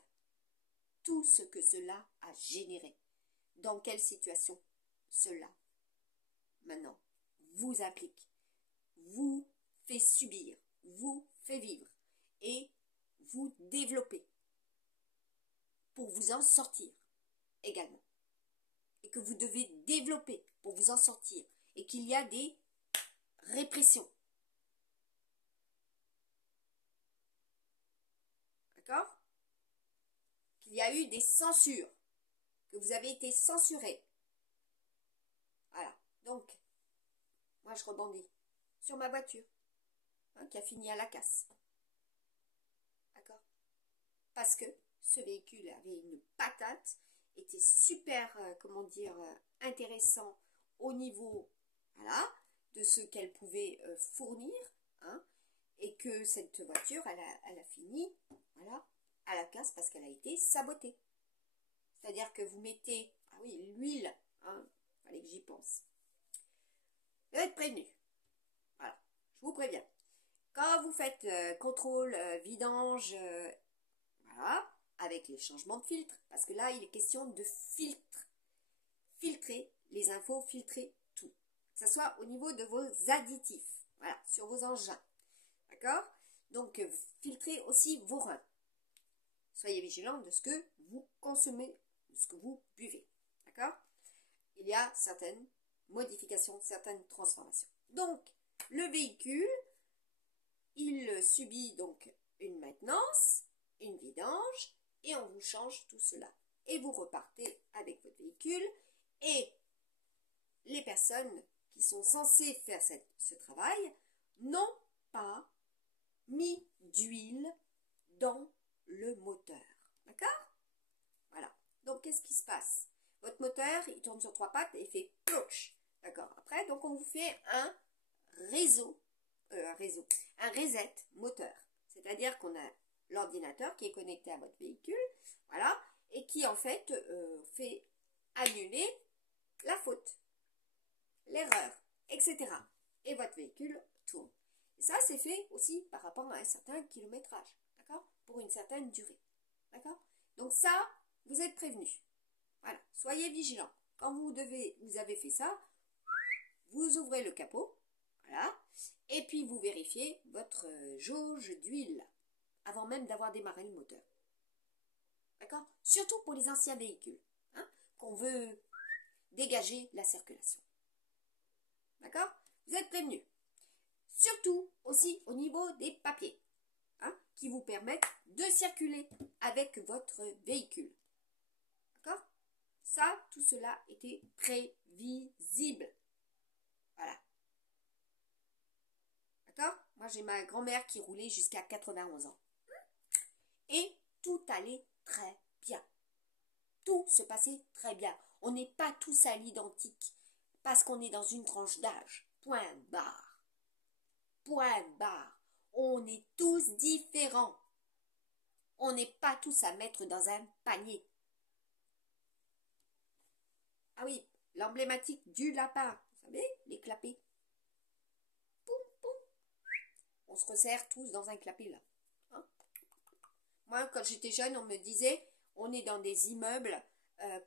Tout ce que cela a généré. Dans quelle situation cela, maintenant, vous applique, vous fait subir, vous fait vivre et vous développer pour vous en sortir également. Et que vous devez développer pour vous en sortir. Et qu'il y a des répressions. D'accord? Qu'il y a eu des censures. Que vous avez été censuré. Voilà. Donc, moi je rebondis sur ma voiture. Qui a fini à la casse. D'accord? Parce que ce véhicule avait une patate, était super, intéressant au niveau, voilà, de ce qu'elle pouvait fournir, hein, et que cette voiture, elle a fini, voilà, à la casse parce qu'elle a été sabotée. C'est-à-dire que vous mettez, ah oui, l'huile, hein, fallait que j'y pense. Vous êtes prévenu. Voilà, je vous préviens. Quand vous faites contrôle, vidange, voilà, avec les changements de filtre, parce que là, il est question de filtrer les infos, filtrer tout. Que ce soit au niveau de vos additifs, voilà, sur vos engins. D'accord? Donc, filtrez aussi vos reins. Soyez vigilants de ce que vous consommez, de ce que vous buvez. D'accord? Il y a certaines modifications, certaines transformations. Donc, le véhicule, il subit donc une maintenance, une vidange, et on vous change tout cela. Et vous repartez avec votre véhicule, et les personnes qui sont censées faire ce travail n'ont pas mis d'huile dans le moteur. D'accord? Voilà. Donc, qu'est-ce qui se passe? Votre moteur, il tourne sur 3 pattes et il fait plouch. D'accord? Après, donc, on vous fait un reset moteur. C'est-à-dire qu'on a l'ordinateur qui est connecté à votre véhicule, voilà, et qui en fait fait annuler la faute, l'erreur, etc. Et votre véhicule tourne. Et ça, c'est fait aussi par rapport à un certain kilométrage, d'accord? Pour une certaine durée, d'accord? Donc ça, vous êtes prévenus. Voilà, soyez vigilants. Quand vous avez fait ça, vous ouvrez le capot, voilà, et puis vous vérifiez votre jauge d'huile avant même d'avoir démarré le moteur. D'accord? Surtout pour les anciens véhicules, hein, qu'on veut dégager la circulation. D'accord? Vous êtes prévenus. Surtout aussi au niveau des papiers, hein, qui vous permettent de circuler avec votre véhicule. D'accord? Ça, tout cela était prévisible. Voilà. D'accord? Moi, j'ai ma grand-mère qui roulait jusqu'à 91 ans. Et tout allait très bien. Tout se passait très bien. On n'est pas tous à l'identique parce qu'on est dans une tranche d'âge. Point barre. Point barre. On est tous différents. On n'est pas tous à mettre dans un panier. Ah oui, l'emblématique du lapin. Vous savez, les clapets. Poum, poum. On se resserre tous dans un clapet là. Hein? Moi, quand j'étais jeune, on me disait, on est dans des immeubles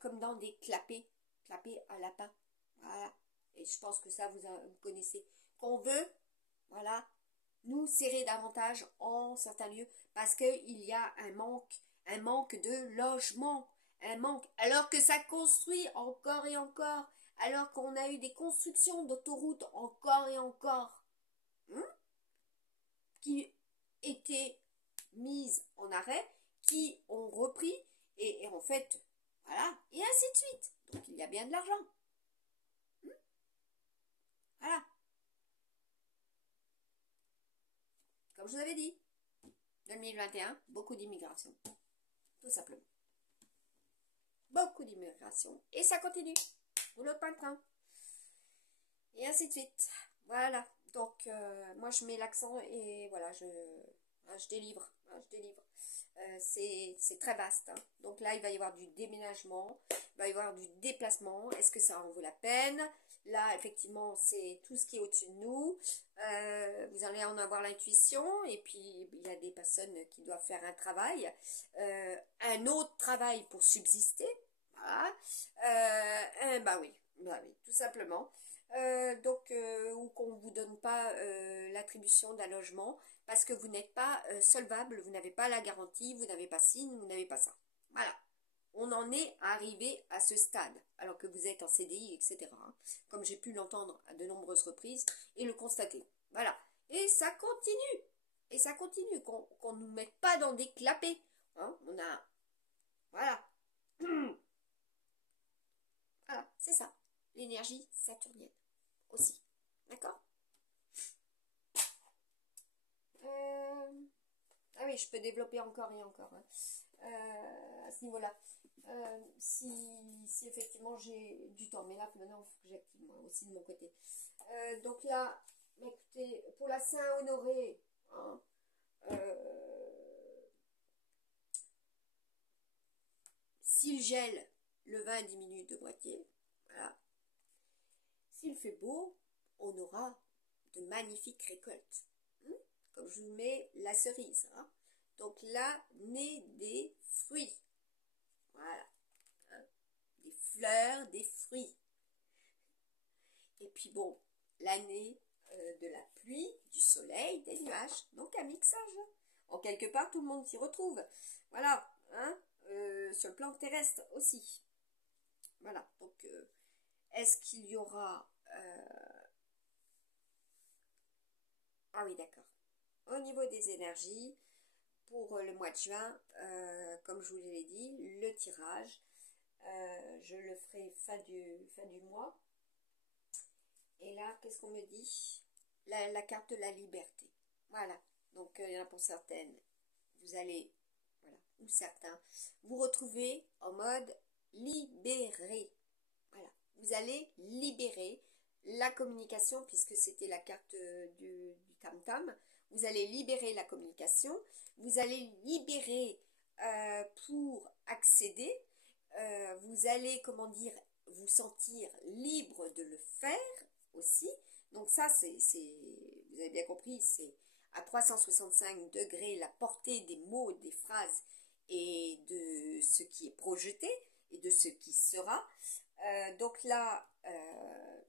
comme dans des clapets à lapin. Voilà. Et je pense que ça, vous connaissez. Qu'on veut, voilà, nous serrer davantage en certains lieux parce qu'il y a un manque de logement, un manque. Alors que ça construit encore et encore, alors qu'on a eu des constructions d'autoroutes encore et encore, hein, qui étaient mises en arrêt, qui ont repris, et en fait, voilà, et ainsi de suite. Donc il y a bien de l'argent. Voilà. Comme je vous avais dit, 2021, beaucoup d'immigration. Tout simplement. Beaucoup d'immigration. Et ça continue. Rouleau de pain. Et ainsi de suite. Voilà. Donc, moi, je mets l'accent et voilà, je délivre. Je délivre. C'est très vaste. Hein. Donc là, il va y avoir du déménagement. Il va y avoir du déplacement. Est-ce que ça en vaut la peine? Là, effectivement, c'est tout ce qui est au-dessus de nous. Vous allez en avoir l'intuition. Et puis, il y a des personnes qui doivent faire un travail. Un autre travail pour subsister. Voilà. Bah oui, tout simplement. Ou qu'on ne vous donne pas l'attribution d'un logement parce que vous n'êtes pas solvable, vous n'avez pas la garantie, vous n'avez pas ci, vous n'avez pas ça. Voilà. On en est arrivé à ce stade, alors que vous êtes en CDI, etc. Hein, comme j'ai pu l'entendre à de nombreuses reprises et le constater. Voilà. Et ça continue. Et ça continue. Qu'on ne nous mette pas dans des clapets. Hein, on a... Voilà. Voilà, c'est ça. L'énergie saturnienne aussi. D'accord? Ah oui, je peux développer encore et encore hein, à ce niveau-là. Si effectivement j'ai du temps. Mais là, maintenant, il faut que j'active moi aussi de mon côté. Donc là, écoutez, pour la Saint-Honoré, hein, s'il gèle, le vin diminue de moitié. Voilà. S'il fait beau, on aura de magnifiques récoltes. Comme je vous mets la cerise. Hein. Donc là, naît des fruits. Voilà. Hein. Des fleurs, des fruits. Et puis bon, l'année de la pluie, du soleil, des nuages. Donc un mixage. En quelque part, tout le monde s'y retrouve. Voilà. Hein. Sur le plan terrestre aussi. Voilà. Donc, est-ce qu'il y aura... Ah oui, d'accord. Au niveau des énergies, pour le mois de juin, comme je vous l'ai dit, le tirage, je le ferai fin du mois. Et là, qu'est-ce qu'on me dit? La carte de la liberté. Voilà. Donc, il y en a pour certaines, vous allez, voilà, ou certains, vous retrouvez en mode libéré. Voilà. Vous allez libérer la communication, puisque c'était la carte du tam-tam. Vous allez libérer la communication. vous allez libérer pour accéder, vous allez, comment dire, vous sentir libre de le faire aussi. Donc ça, vous avez bien compris, c'est à 365 degrés la portée des mots, des phrases et de ce qui est projeté et de ce qui sera. Donc là,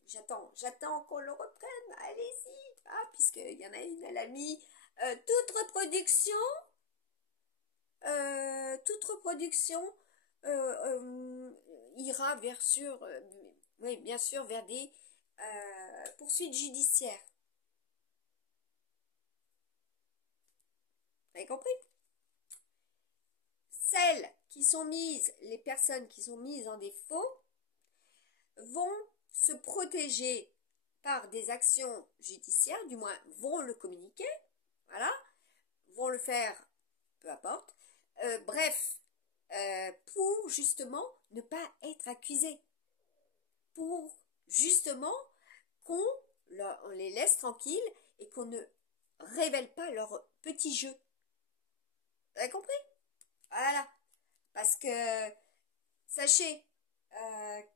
j'attends qu'on le reprenne, allez-y, puisqu'il y en a une, elle a mis toute reproduction ira vers oui, bien sûr, vers des poursuites judiciaires. Vous avez compris? Les personnes qui sont mises en défaut vont se protéger par des actions judiciaires, du moins vont le communiquer, voilà, vont le faire, peu importe, bref, pour justement ne pas être accusés, pour justement qu'on les laisse tranquilles et qu'on ne révèle pas leur petit jeu. Vous avez compris? Voilà. Parce que sachez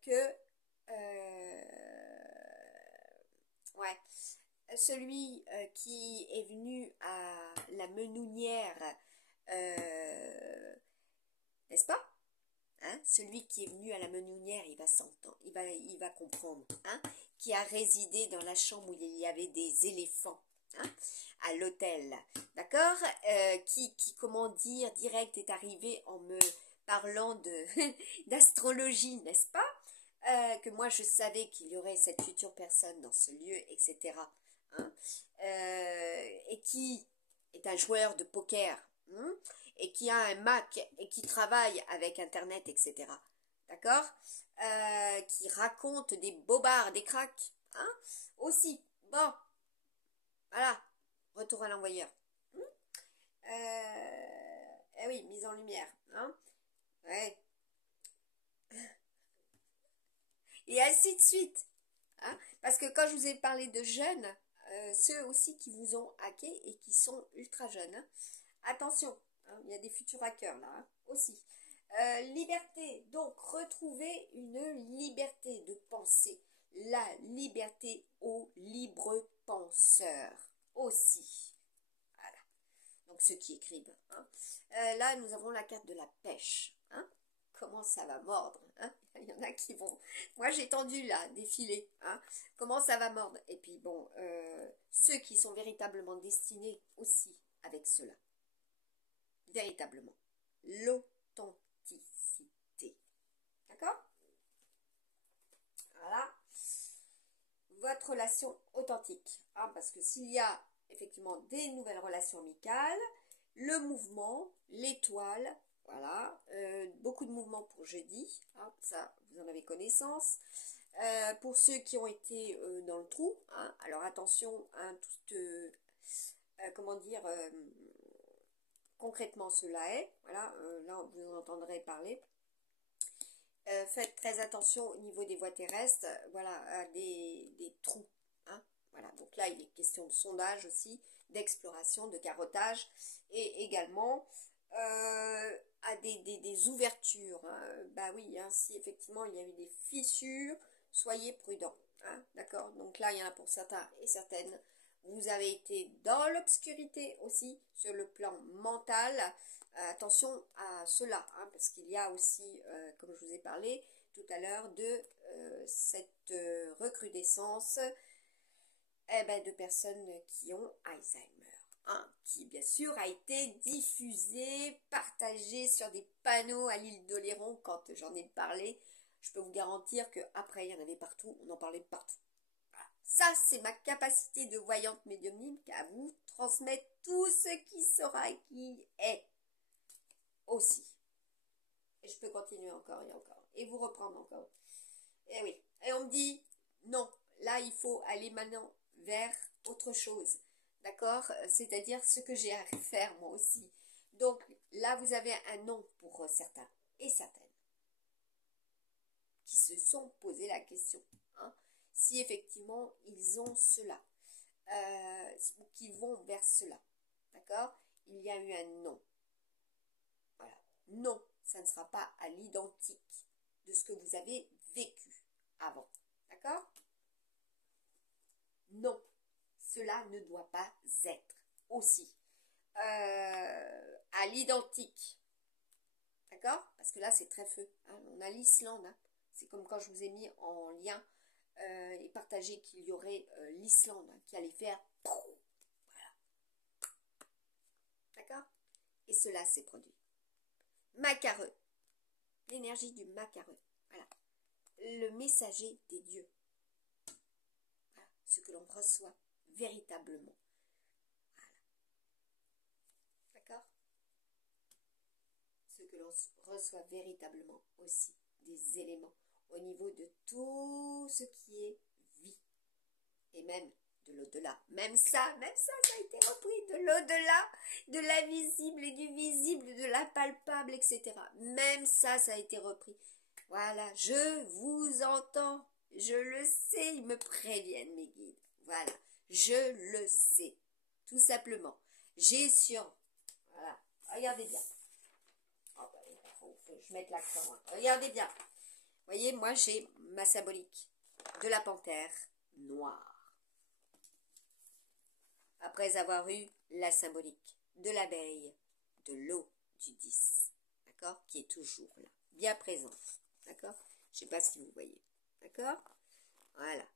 que ouais, celui qui est venu à la Menounière, n'est-ce pas? Hein, celui qui est venu à la Menounière, il va s'entendre, il va comprendre, hein, qui a résidé dans la chambre où il y avait des éléphants, hein, à l'hôtel, d'accord, qui, comment dire, direct est arrivé en me parlant d'astrologie, n'est-ce pas, que moi je savais qu'il y aurait cette future personne dans ce lieu, etc., hein, et qui est un joueur de poker, hein, et qui a un Mac et qui travaille avec Internet, etc. D'accord, qui raconte des bobards, des cracks, hein, aussi. Bon, voilà, retour à l'envoyeur. Eh oui, mise en lumière, hein, ouais. Et ainsi de suite, hein, parce que quand je vous ai parlé de jeunes, ceux aussi qui vous ont hacké et qui sont ultra jeunes, hein, attention, hein, il y a des futurs hackers là, hein, aussi. Liberté, donc retrouver une liberté de penser, la liberté aux libres penseurs aussi. Voilà, donc ceux qui écrivent, hein. Là, nous avons la carte de la pêche, hein. Comment ça va mordre, hein. Il y en a qui vont... Moi, j'ai tendu là, défiler, hein. Comment ça va mordre. Et puis, bon, ceux qui sont véritablement destinés aussi avec cela. Véritablement. L'authenticité. D'accord? Voilà. Votre relation authentique. Hein, parce que s'il y a effectivement des nouvelles relations amicales, le mouvement, l'étoile, voilà, beaucoup de mouvements pour jeudi, hein, ça vous en avez connaissance. Pour ceux qui ont été dans le trou, hein, alors attention, hein, comment dire, concrètement cela est, voilà, là vous en entendrez parler. Faites très attention au niveau des voies terrestres, voilà, à des trous, hein, voilà, donc là il est question de sondage aussi, d'exploration, de carottage, et également à des ouvertures, hein. Bah oui, hein, si effectivement il y a eu des fissures, soyez prudents, hein, d'accord, donc là il y en a pour certains et certaines, vous avez été dans l'obscurité aussi, sur le plan mental, attention à cela, hein, parce qu'il y a aussi, comme je vous ai parlé tout à l'heure, de cette recrudescence de personnes qui ont Alzheimer, hein, qui bien sûr a été diffusée, partagée sur des panneaux à l'île d'Oléron quand j'en ai parlé. Je peux vous garantir qu'après, il y en avait partout, on en parlait partout. Voilà. Ça, c'est ma capacité de voyante médiumnique à vous transmettre tout ce qui sera et qui est aussi. Et je peux continuer encore et encore. Et vous reprendre encore. Et oui. Et on me dit, non, là, il faut aller maintenant vers autre chose. D'accord? C'est-à-dire ce que j'ai à faire moi aussi. Donc, là, vous avez un non pour certains et certaines qui se sont posé la question, hein, si effectivement ils ont cela, ou qu'ils vont vers cela. D'accord? il y a eu un non. Voilà. Non, ça ne sera pas à l'identique de ce que vous avez vécu avant. D'accord? Non, cela ne doit pas être aussi à l'identique. D'accord? Parce que là, c'est très feu. Hein. On a l'Islande. Hein. C'est comme quand je vous ai mis en lien et partagé qu'il y aurait l'Islande hein, qui allait faire... Voilà. D'accord? Et cela s'est produit. Macareux. L'énergie du macareux. Voilà. Le messager des dieux. Voilà. Ce que l'on reçoit véritablement. Voilà. D'accord? Ce que l'on reçoit véritablement aussi des éléments au niveau de tout ce qui est vie et même de l'au-delà. Même ça a été repris de l'au-delà, de l'invisible et du visible, de l'impalpable, etc. Même ça a été repris. Voilà, je vous entends, je le sais, ils me préviennent mes guides. Voilà, je le sais, tout simplement. J'ai sur, voilà, regardez bien. Oh, bah, faut que je mette l'accent. Hein. Regardez bien. Vous voyez, moi j'ai ma symbolique de la panthère noire. Après avoir eu la symbolique de l'abeille, de l'eau du 10, d'accord, qui est toujours là, bien présente, d'accord. Je ne sais pas si vous voyez, d'accord. Voilà,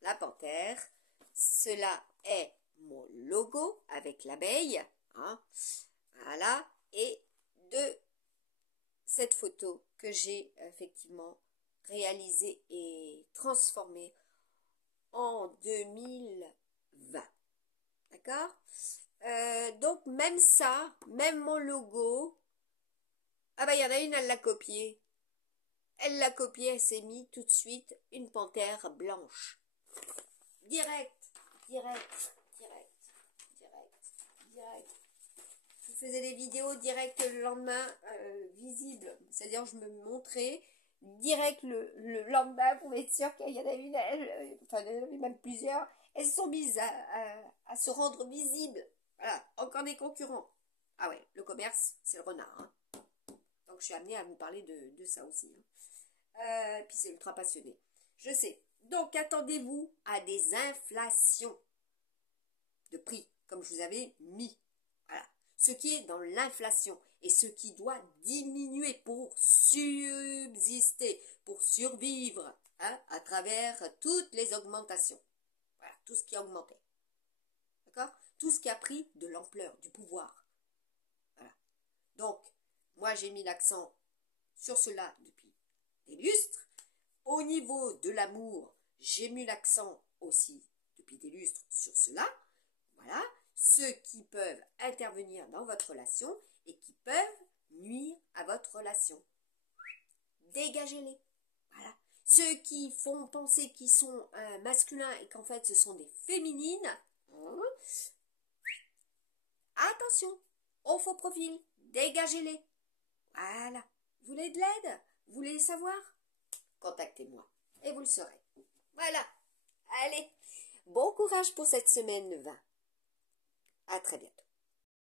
la panthère, cela est mon logo avec l'abeille, hein, voilà, et de cette photo que j'ai effectivement réalisée et transformée en 2020. D'accord? Donc même ça, même mon logo, ah bah il y en a une, elle l'a copié. Elle l'a copié, elle s'est mis tout de suite une panthère blanche. Direct. Je faisais des vidéos direct le lendemain, visibles. C'est-à-dire je me montrais direct le lendemain pour être sûr qu'il y en a une, enfin il y en avait même plusieurs. Elles sont mises à se rendre visibles. Voilà, encore des concurrents. Ah ouais, le commerce, c'est le renard. Hein. Donc je suis amenée à vous parler de ça aussi. Hein. Puis c'est ultra passionné. Je sais. Donc attendez-vous à des inflations de prix, comme je vous avais mis. Voilà. Ce qui est dans l'inflation et ce qui doit diminuer pour subsister, pour survivre hein, à travers toutes les augmentations. Voilà, tout ce qui a augmenté. D'accord? Tout ce qui a pris de l'ampleur, du pouvoir. Voilà. Donc, moi j'ai mis l'accent sur cela depuis des lustres. Au niveau de l'amour, j'ai mis l'accent aussi depuis des lustres sur cela. Voilà. Ceux qui peuvent intervenir dans votre relation et qui peuvent nuire à votre relation. Dégagez-les. Voilà. Ceux qui font penser qu'ils sont masculins et qu'en fait ce sont des féminines, attention au faux profil. Dégagez-les. Voilà. Vous voulez de l'aide? Vous voulez savoir? Contactez-moi et vous le saurez. Voilà. Allez. Bon courage pour cette semaine 20. À très bientôt.